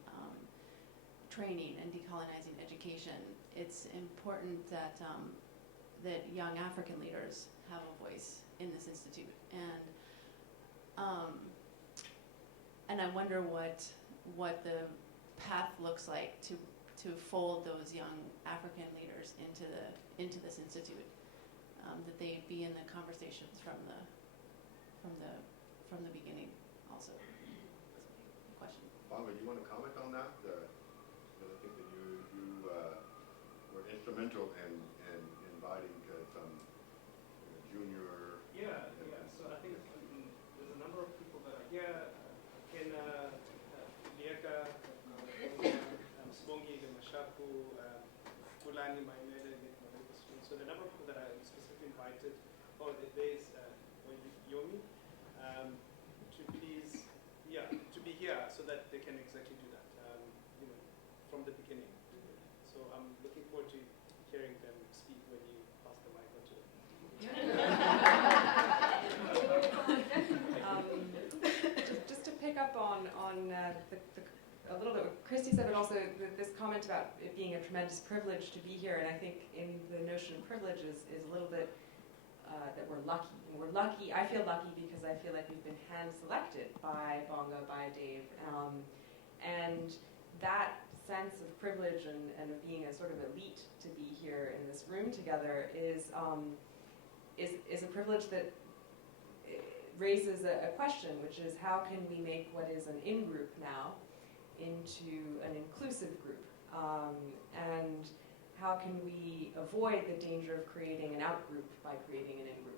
training and decolonizing education, it's important that that young African leaders have a voice in this institute, and I wonder what the path looks like to fold those young African leaders into this institute, that they be in the conversations from the beginning also. Question. Bongo, you want to comment on that? I think that you were instrumental in inviting some junior. Yeah. So I think there's a number of people land in my email and make my question. So the number of people that I specifically invited, there is Yomi, to please, to be here so that they can exactly do that, from the beginning. So I'm looking forward to hearing them speak when you pass the mic on to them. Just to pick up on a little bit what Christy said, but also this comment about it being a tremendous privilege to be here, and I think in the notion of privilege is a little bit that we're lucky. And we're lucky, I feel lucky because I feel like we've been hand-selected by Bongo, by Dave, and that sense of privilege and of being a sort of elite to be here in this room together is a privilege that raises a question, which is how can we make what is an in-group now into an inclusive group? And how can we avoid the danger of creating an out-group by creating an in-group?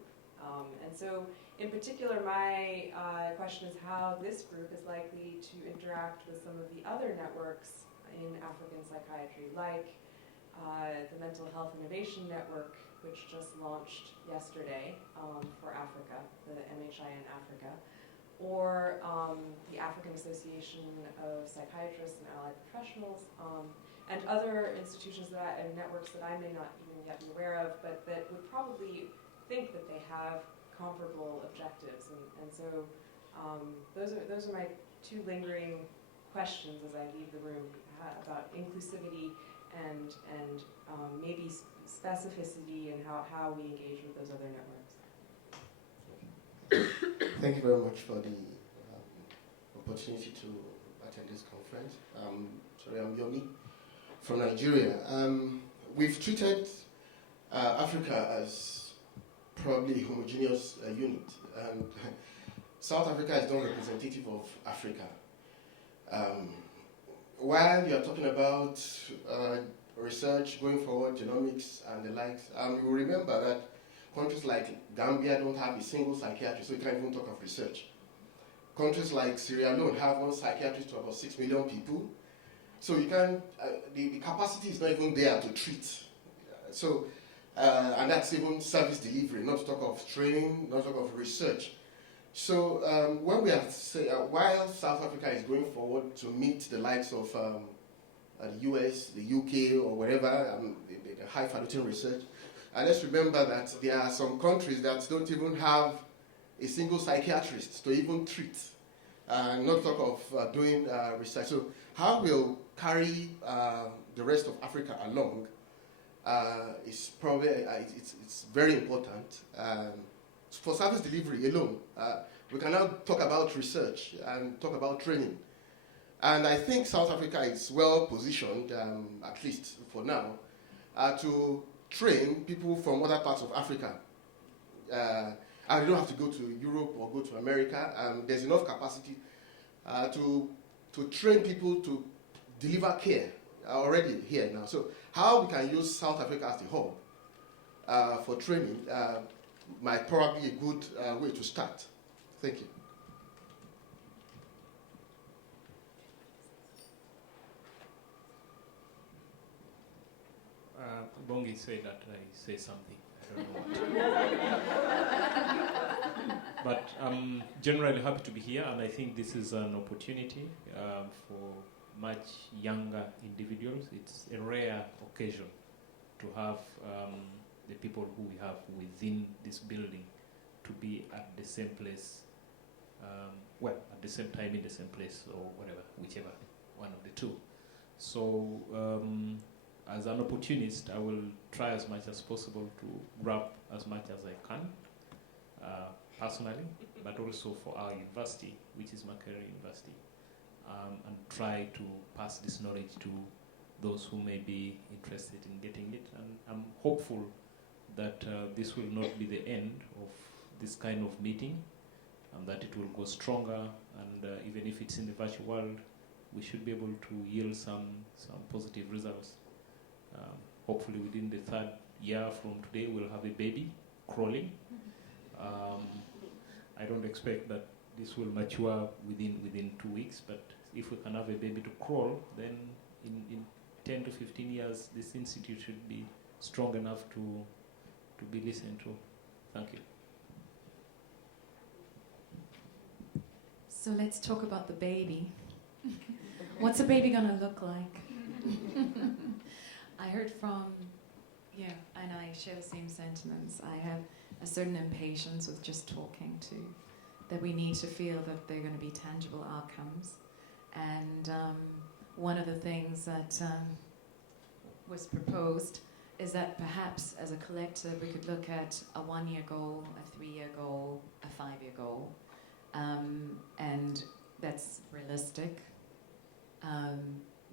And so, in particular, my question is how this group is likely to interact with some of the other networks in African psychiatry, like the Mental Health Innovation Network, which just launched yesterday for Africa, the AGMHI in Africa, or the African Association of Psychiatrists and Allied Professionals, and other institutions and networks that I may not even yet be aware of, but that would probably think that they have comparable objectives. And so those are my two lingering questions as I leave the room about inclusivity and maybe specificity and how we engage with those other networks. Thank you very much for the opportunity to attend this conference. I'm Yomi from Nigeria. We've treated Africa as probably a homogeneous unit. South Africa is not representative of Africa. While you're talking about research going forward, genomics and the likes, you will remember that countries like Gambia don't have a single psychiatrist, so you can't even talk of research. Countries like Sierra Leone have one psychiatrist to about 6 million people, so you can't, the capacity is not even there to treat. And that's even service delivery, not to talk of training, not to talk of research. So when we have to say, while South Africa is going forward to meet the likes of the US, the UK, or wherever, the high-falutin research, and let's remember that there are some countries that don't even have a single psychiatrist to even treat, not talk of doing research. So how we'll carry the rest of Africa along is probably, it's very important. For service delivery alone, we can now talk about research and talk about training. And I think South Africa is well positioned, at least for now, to train people from other parts of Africa. And you don't have to go to Europe or go to America. There's enough capacity to train people to deliver care already here now. So how we can use South Africa as the hub for training might probably be a good way to start. Thank you. Bongi said that I say something. I don't know what. But I'm generally happy to be here, and I think this is an opportunity for much younger individuals. It's a rare occasion to have the people who we have within this building to be at the same place, at the same time in the same place, or whatever, whichever, one of the two. So as an opportunist, I will try as much as possible to grab as much as I can, personally, but also for our university, which is Makerere University, and try to pass this knowledge to those who may be interested in getting it. And I'm hopeful that this will not be the end of this kind of meeting, and that it will go stronger, and even if it's in the virtual world, we should be able to yield some positive results. Hopefully within the 3rd year from today, we'll have a baby crawling. I don't expect that this will mature within 2 weeks, but if we can have a baby to crawl, then in 10 to 15 years, this institute should be strong enough to be listened to. Thank you. So let's talk about the baby. What's a baby gonna look like? I heard from, and I share the same sentiments. I have a certain impatience with just talking to, that we need to feel that they're going to be tangible outcomes. And one of the things that was proposed is that perhaps as a collective we could look at a 1-year goal, a 3-year goal, a 5-year goal, and that's realistic.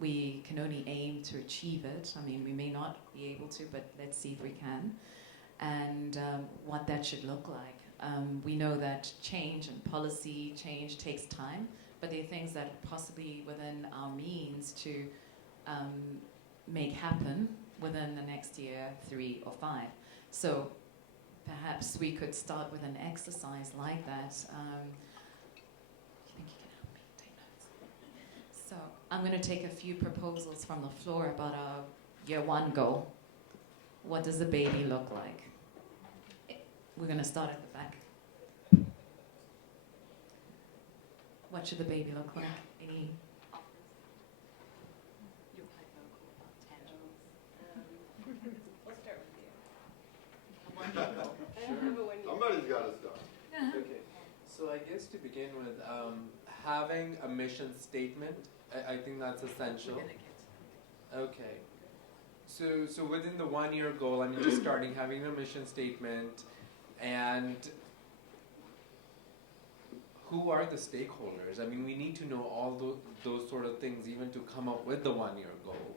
We can only aim to achieve it. I mean, we may not be able to, but let's see if we can. And what that should look like. We know that change and policy change takes time, but there are things that are possibly within our means to make happen within the next year, 3 or 5. So perhaps we could start with an exercise like that. You think you can help me take notes? So I'm going to take a few proposals from the floor about our year 1 goal. What does the baby look like? We're going to start at the back. What should the baby look like? Any? We'll start with you. Somebody's got to start. Okay. So I guess to begin with, having a mission statement, I think that's essential. Okay. So within the 1-year goal, I mean, just starting having a mission statement, and who are the stakeholders? I mean, we need to know all those sort of things even to come up with the 1-year goal.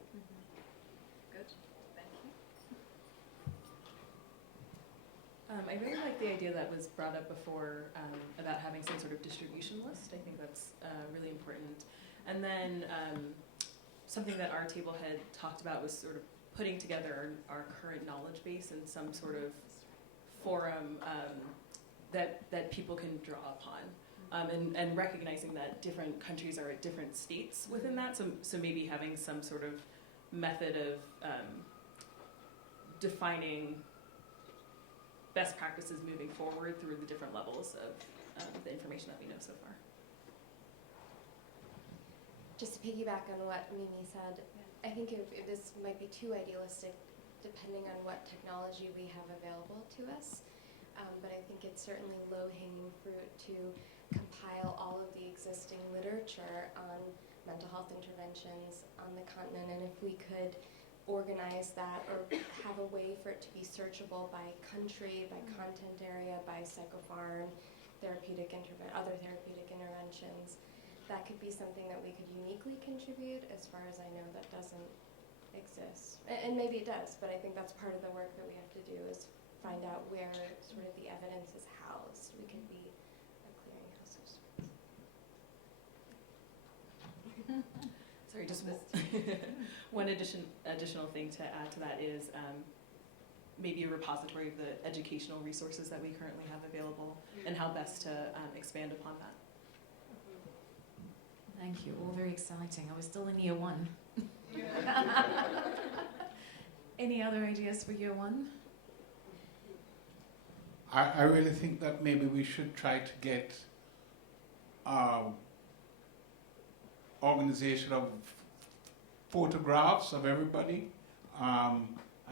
Good, thank you. I really like the idea that was brought up before about having some sort of distribution list. I think that's really important. And then something that our table had talked about was sort of putting together our current knowledge base in some sort of forum that people can draw upon, and recognizing that different countries are at different states within that. So maybe having some sort of method of defining best practices moving forward through the different levels of the information that we know so far. Just to piggyback on what Mimi said, I think if this might be too idealistic depending on what technology we have available to us, but I think it's certainly low-hanging fruit to compile all of the existing literature on mental health interventions on the continent, and if we could organize that or have a way for it to be searchable by country, by content area, by psychopharm, other therapeutic interventions, that could be something that we could uniquely contribute. As far as I know, that doesn't exist. And maybe it does, but I think that's part of the work that we have to do, is find out where sort of the evidence is housed. We can be a clearinghouse of sorts. Sorry, just one additional thing to add to that is maybe a repository of the educational resources that we currently have available, and how best to expand upon that. Thank you. All very exciting. I was still in year 1. Any other ideas for year 1? I really think that maybe we should try to get organization of photographs of everybody. I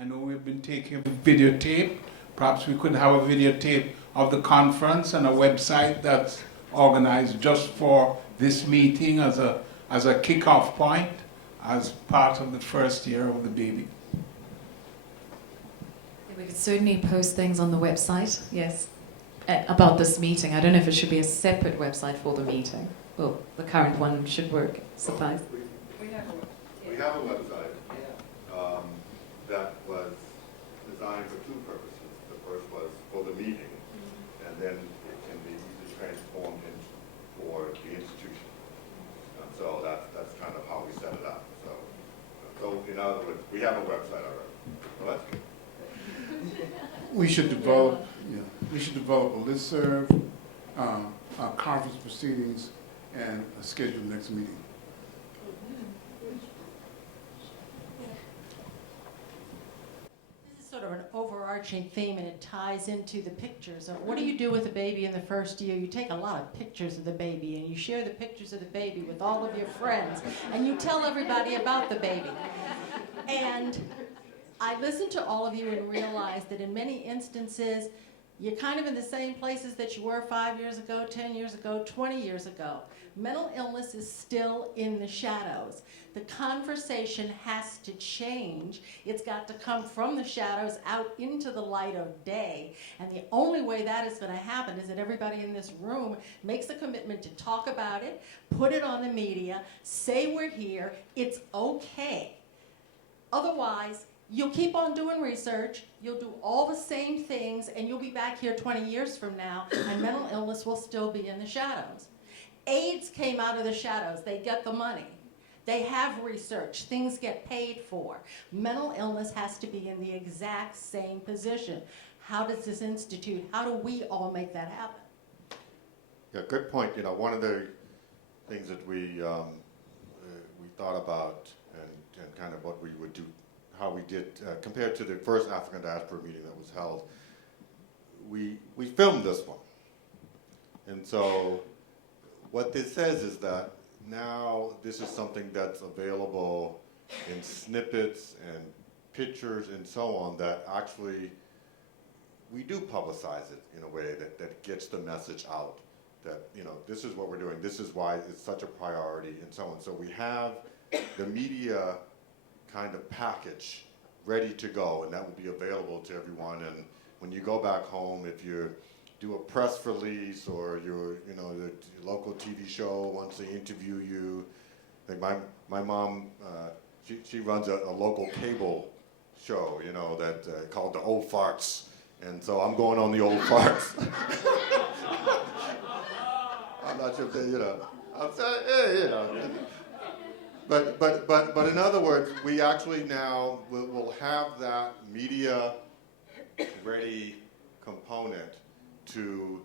know we've been taking videotape. Perhaps we could have a videotape of the conference and a website that's organized just for this meeting as a kickoff point, as part of the first year of the baby. We could certainly post things on the website, yes, about this meeting. I don't know if it should be a separate website for the meeting. Well, the current one should work, suffice. We have a website that was designed for 2 purposes. The first was for the meeting, and then it can be easily transformed for the institution. So that's kind of how we set it up. So in other words, we have a website already. Well, that's good. We should develop a listserv, our conference proceedings, and a scheduled next meeting. of an overarching theme, and it ties into the pictures of what do you do with a baby in the first year. You take a lot of pictures of the baby, and you share the pictures of the baby with all of your friends, and you tell everybody about the baby. And I listened to all of you and realized that in many instances, you're kind of in the same places that you were 5 years ago, 10 years ago, 20 years ago. Mental illness is still in the shadows. The conversation has to change. It's got to come from the shadows out into the light of day. And the only way that is going to happen is that everybody in this room makes a commitment to talk about it, put it on the media, say we're here, it's okay. Otherwise, you'll keep on doing research, you'll do all the same things, and you'll be back here 20 years from now, and mental illness will still be in the shadows. AIDS came out of the shadows. They get the money. They have research. Things get paid for. Mental illness has to be in the exact same position. How does this institute, how do we all make that happen? Yeah, good point. You know, one of the things that we thought about and kind of what we would do, how we did, compared to the first African diaspora meeting that was held, we filmed this one. And so what this says is that now this is something that's available in snippets and pictures and so on, that actually we do publicize it in a way that gets the message out that, you know, this is what we're doing, this is why it's such a priority and so on. So we have the media kind of package ready to go, and that will be available to everyone. And when you go back home, if you do a press release or your local TV show wants to interview you, like my mom, she runs a local cable show, you know, that called the Old Farts, and so I'm going on the Old Farts. I'm not sure if they, you know, I'm saying, hey, you know. But in other words, we actually now will have that media ready component to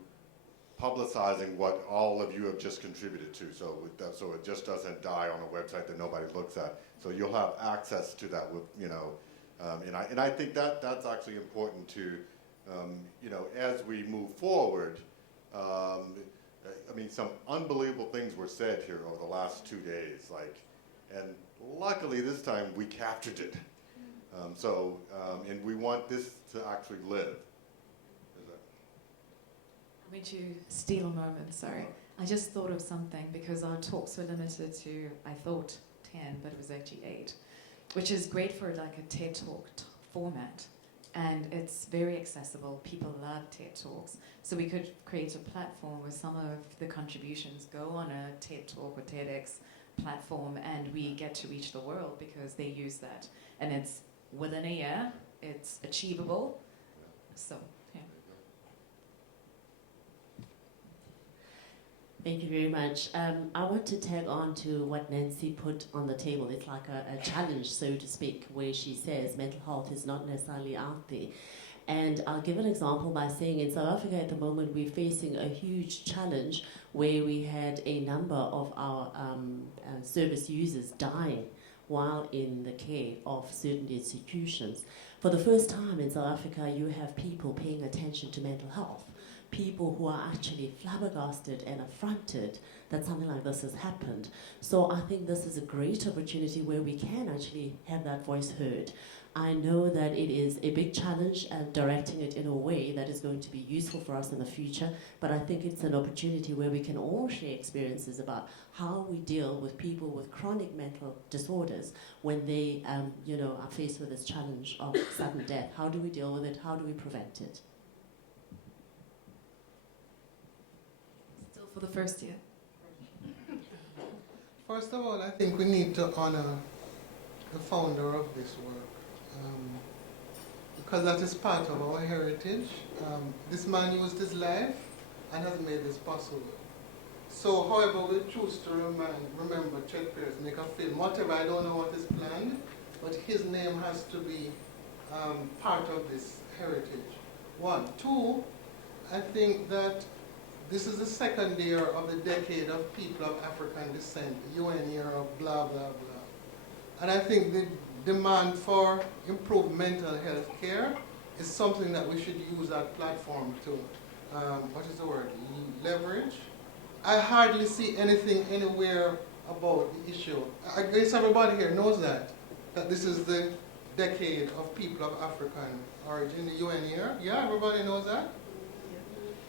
publicizing what all of you have just contributed to. So it just doesn't die on a website that nobody looks at. So you'll have access to that with, you know, and I think that's actually important to, you know, as we move forward. I mean, some unbelievable things were said here over the last 2 days, like, and luckily this time we captured it. And we want this to actually live. I'm going to steal a moment, sorry. I just thought of something because our talks were limited to, I thought, 10, but it was actually 8, which is great for like a TED Talk format. And it's very accessible. People love TED Talks. So we could create a platform where some of the contributions go on a TED Talk or TEDx platform, and we get to reach the world because they use that. And it's within a year, it's achievable. So, yeah. Thank you very much. I want to tag on to what Nancy put on the table. It's like a challenge, so to speak, where she says mental health is not necessarily out there. And I'll give an example by saying in South Africa at the moment we're facing a huge challenge where we had a number of our service users dying while in the care of certain institutions. For the first time in South Africa, you have people paying attention to mental health. People who are actually flabbergasted and affronted that something like this has happened. So I think this is a great opportunity where we can actually have that voice heard. I know that it is a big challenge and directing it in a way that is going to be useful for us in the future, but I think it's an opportunity where we can all share experiences about how we deal with people with chronic mental disorders when they are faced with this challenge of sudden death. How do we deal with it? How do we prevent it? For the first year. First of all, I think we need to honor the founder of this work because that is part of our heritage. This man used his life and has made this possible. So, however, we choose to remember Chet Pierce, make a film, whatever, I don't know what is planned, but his name has to be part of this heritage. 1. 2, I think that this is the second year of the decade of people of African descent, the UN year of blah, blah, blah. And I think the demand for improved mental health care is something that we should use that platform to, what is the word, leverage. I hardly see anything anywhere about the issue. I guess everybody here knows that this is the decade of people of African origin, the UN year. Yeah, everybody knows that?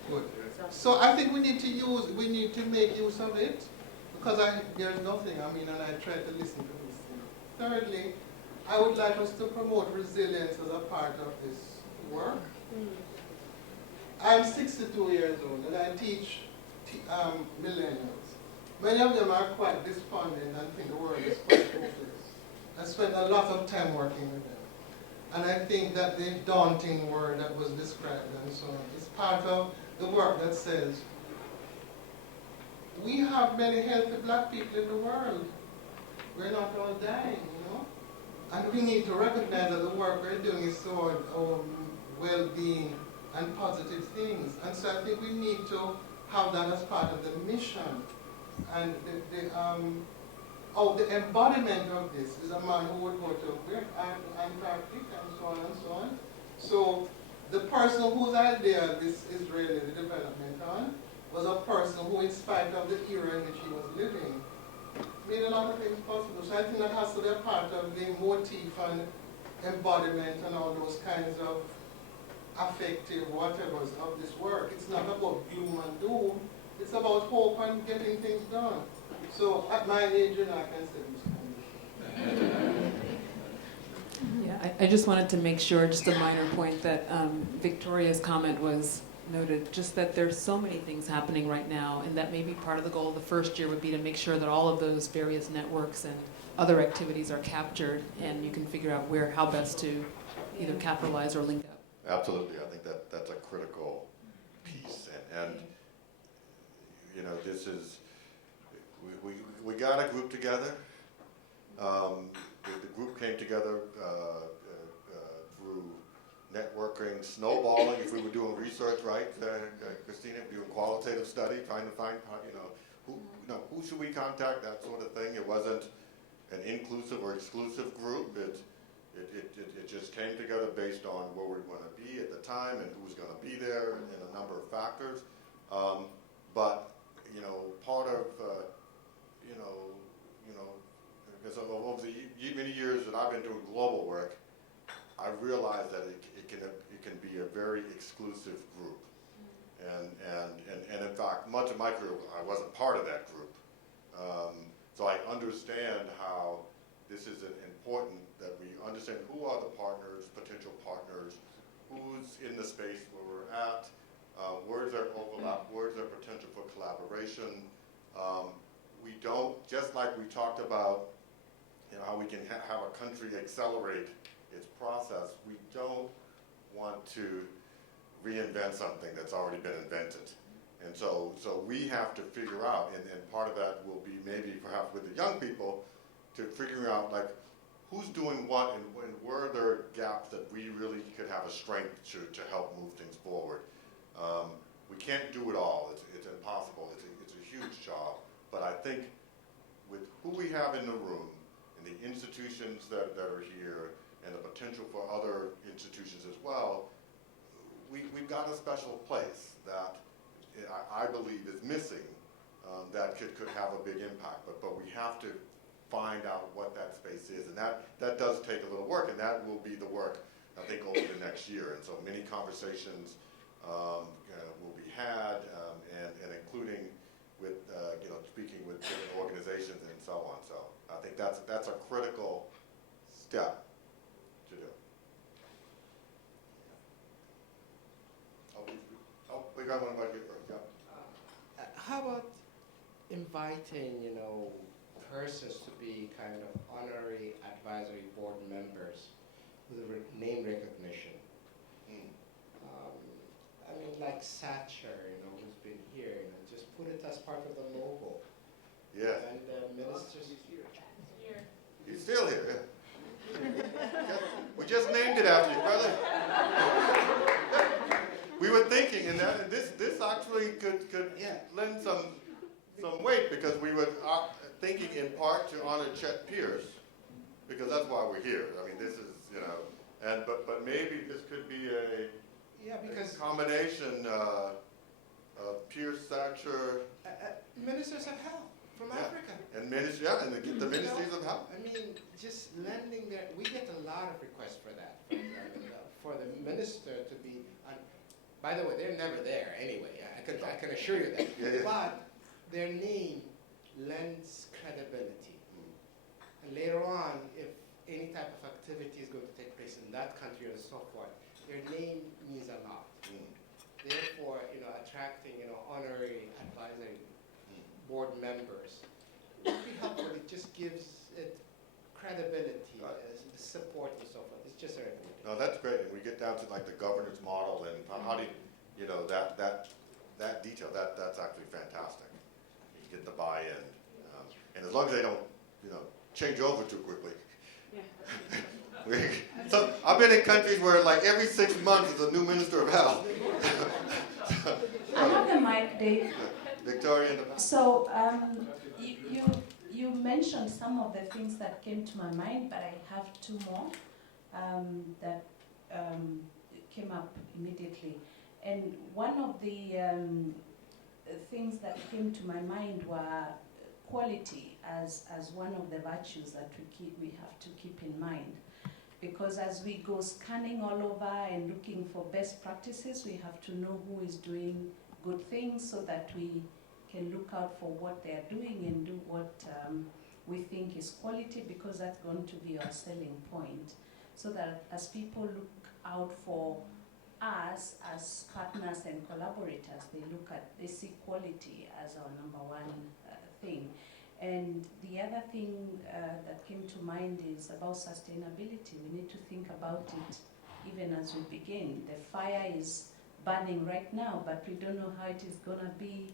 Good. So I think we need to make use of it, because there's nothing, and I try to listen to this thing. Thirdly, I would like us to promote resilience as a part of this work. I'm 62 years old and I teach millennials. Many of them are quite despondent and think the world is quite hopeless. I spent a lot of time working with them. And I think that the daunting word that was described and so on is part of the work that says, we have many healthy black people in the world. We're not all dying, And we need to recognize that the work we're doing is toward our well-being and positive things. And so I think we need to have that as part of the mission. And the embodiment of this is a man who would go to Antarctic and so on and so on. So the person whose idea this is really the development on was a person who, in spite of the era in which he was living, made a lot of things possible. So I think that has to be a part of the motif and embodiment and all those kinds of affective whatevers of this work. It's not about gloom and doom. It's about hope and getting things done. So at my age, I can say this kind of thing. Yeah, I just wanted to make sure, just a minor point, that Victoria's comment was noted, just that there's so many things happening right now, and that maybe part of the goal of the first year would be to make sure that all of those various networks and other activities are captured, and you can figure out how best to either capitalize or link up. Absolutely, I think that's a critical piece, and this is, we got a group together. The group came together through networking, snowballing, if we were doing research, right, Christina, doing qualitative study, trying to find, who should we contact, that sort of thing. It wasn't an inclusive or exclusive group. It just came together based on where we want to be at the time and who was going to be there and a number of factors. But, part of, because over the many years that I've been doing global work, I realized that it can be a very exclusive group, and in fact, much of my career I wasn't part of that group. So I understand how this is important that we understand who are the partners, potential partners, who's in the space where we're at, where's their overlap, where's their potential for collaboration. We don't, just like we talked about, how we can have a country accelerate its process, we don't want to reinvent something that's already been invented. And so we have to figure out, and part of that will be maybe perhaps with the young people, to figure out who's doing what and where are there gaps that we really could have a strength to help move things forward. We can't do it all, it's impossible, it's a huge job, but I think with who we have in the room, and the institutions that are here, and the potential for other institutions as well, we've got a special place that I believe is missing that could have a big impact. But we have to find out what that space is, and that does take a little work, and that will be the work, I think, over the next year. And so many conversations will be had, and including with speaking with different organizations and so on. So I think that's a critical step to do. We got one about you first. Yeah. How about inviting, persons to be kind of honorary advisory board members with name recognition? Like Satcher, who's been here, just put it as part of the logo. Yeah. And the ministers here. He's still here. Yeah. We just named it after you, brother. We were thinking, and this actually could lend some weight, because we were thinking in part to honor Chet Pierce, because that's why we're here. This is, And but maybe this could be a because combination of Pierce Thatcher, ministers of health from Africa. And the ministries of health. I mean, just lending their. We get a lot of requests for that. For the minister to be. By the way, they're never there anyway. I can assure you that. But their name lends credibility. And later on, if any type of activity is going to take place in that country and so forth, their name means a lot. Therefore, attracting, honorary advisory board members would be helpful. It just gives it credibility, the support and so forth. It's just very important. No, that's great. And we get down to like the governance model and how do you, that detail, that's actually fantastic. You get the buy-in. And as long as they don't, change over too quickly. So I've been in countries where like every 6 months is a new minister of health. I have the mic, Dave. Victoria in the back. So you mentioned some of the things that came to my mind, but I have two more that came up immediately. And one of the things that came to my mind were quality as one of the virtues that we have to keep in mind. Because as we go scanning all over and looking for best practices, we have to know who is doing good things so that we can look out for what they are doing and do what we think is quality, because that's going to be our selling point. So that as people look out for us as partners and collaborators, they see quality as our number one thing. And the other thing that came to mind is about sustainability. We need to think about it even as we begin. The fire is burning right now, but we don't know how it is going to be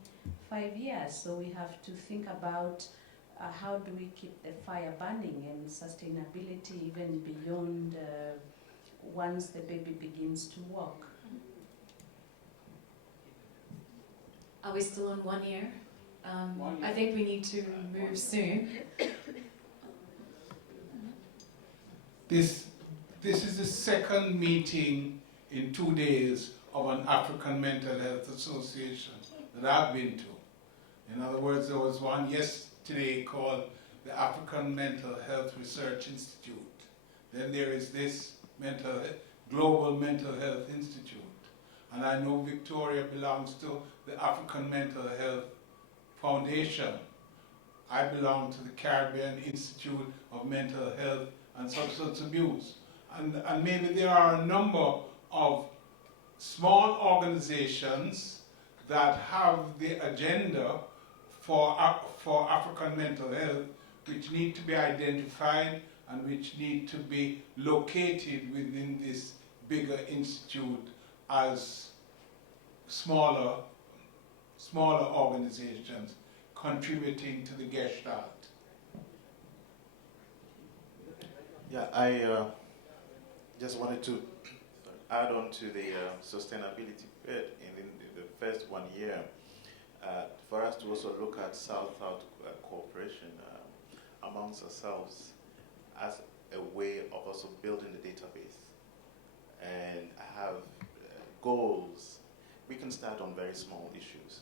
5 years. So we have to think about how do we keep the fire burning, and sustainability even beyond once the baby begins to walk. Are we still on 1 year? I think we need to move soon. This is the second meeting in 2 days of an African Mental Health Association that I've been to. In other words, there was one yesterday called the African Mental Health Research Institute. Then there is this Global Mental Health Institute. And I know Victoria belongs to the African Mental Health Foundation. I belong to the Caribbean Institute of Mental Health and Substance Abuse. And maybe there are a number of small organizations that have the agenda for African mental health, which need to be identified and which need to be located within this bigger institute as smaller organizations contributing to the Gestalt. Yeah, I just wanted to add on to the sustainability bit in the first 1 year. For us to also look at South-South cooperation amongst ourselves as a way of also building the database and have goals. We can start on very small issues.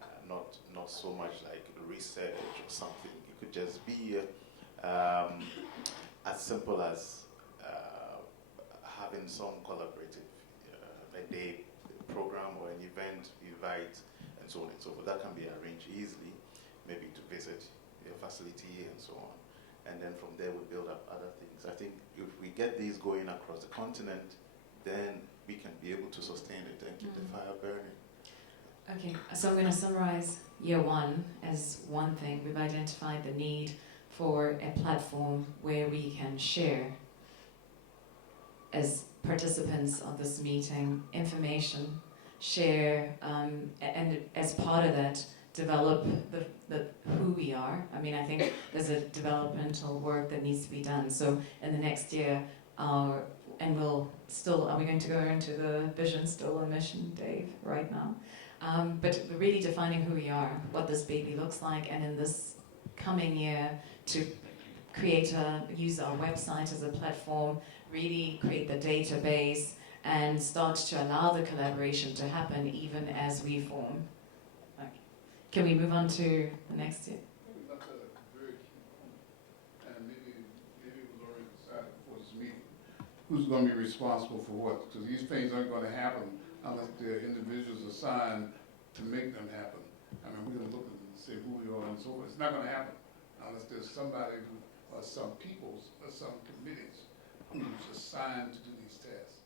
I mean, not so much like research or something. It could just be as simple as having some collaborative a day program or an event, invite, and so on and so forth. That can be arranged easily, maybe to visit your facility and so on. And then from there we build up other things. I think if we get these going across the continent, then we can be able to sustain it and keep the fire burning. Okay, so I'm going to summarize year one as one thing. We've identified the need for a platform where we can share, as participants of this meeting, information, share, and as part of that, develop the who we are. I mean, I think there's a developmental work that needs to be done. So in the next year, are we going to go into the vision, still a mission, Dave, right now? But really defining who we are, what this baby looks like, and in this coming year to use our website as a platform really create the database and start to allow the collaboration to happen even as we form. Okay. Can we move on to the next step? And maybe it was already decided before this meeting. Who's going to be responsible for what? Because these things aren't going to happen unless there are individuals assigned to make them happen. I mean, we're going to look and say who we are and so forth. It's not going to happen unless there's somebody who, or some peoples, or some committees who's assigned to do these tasks.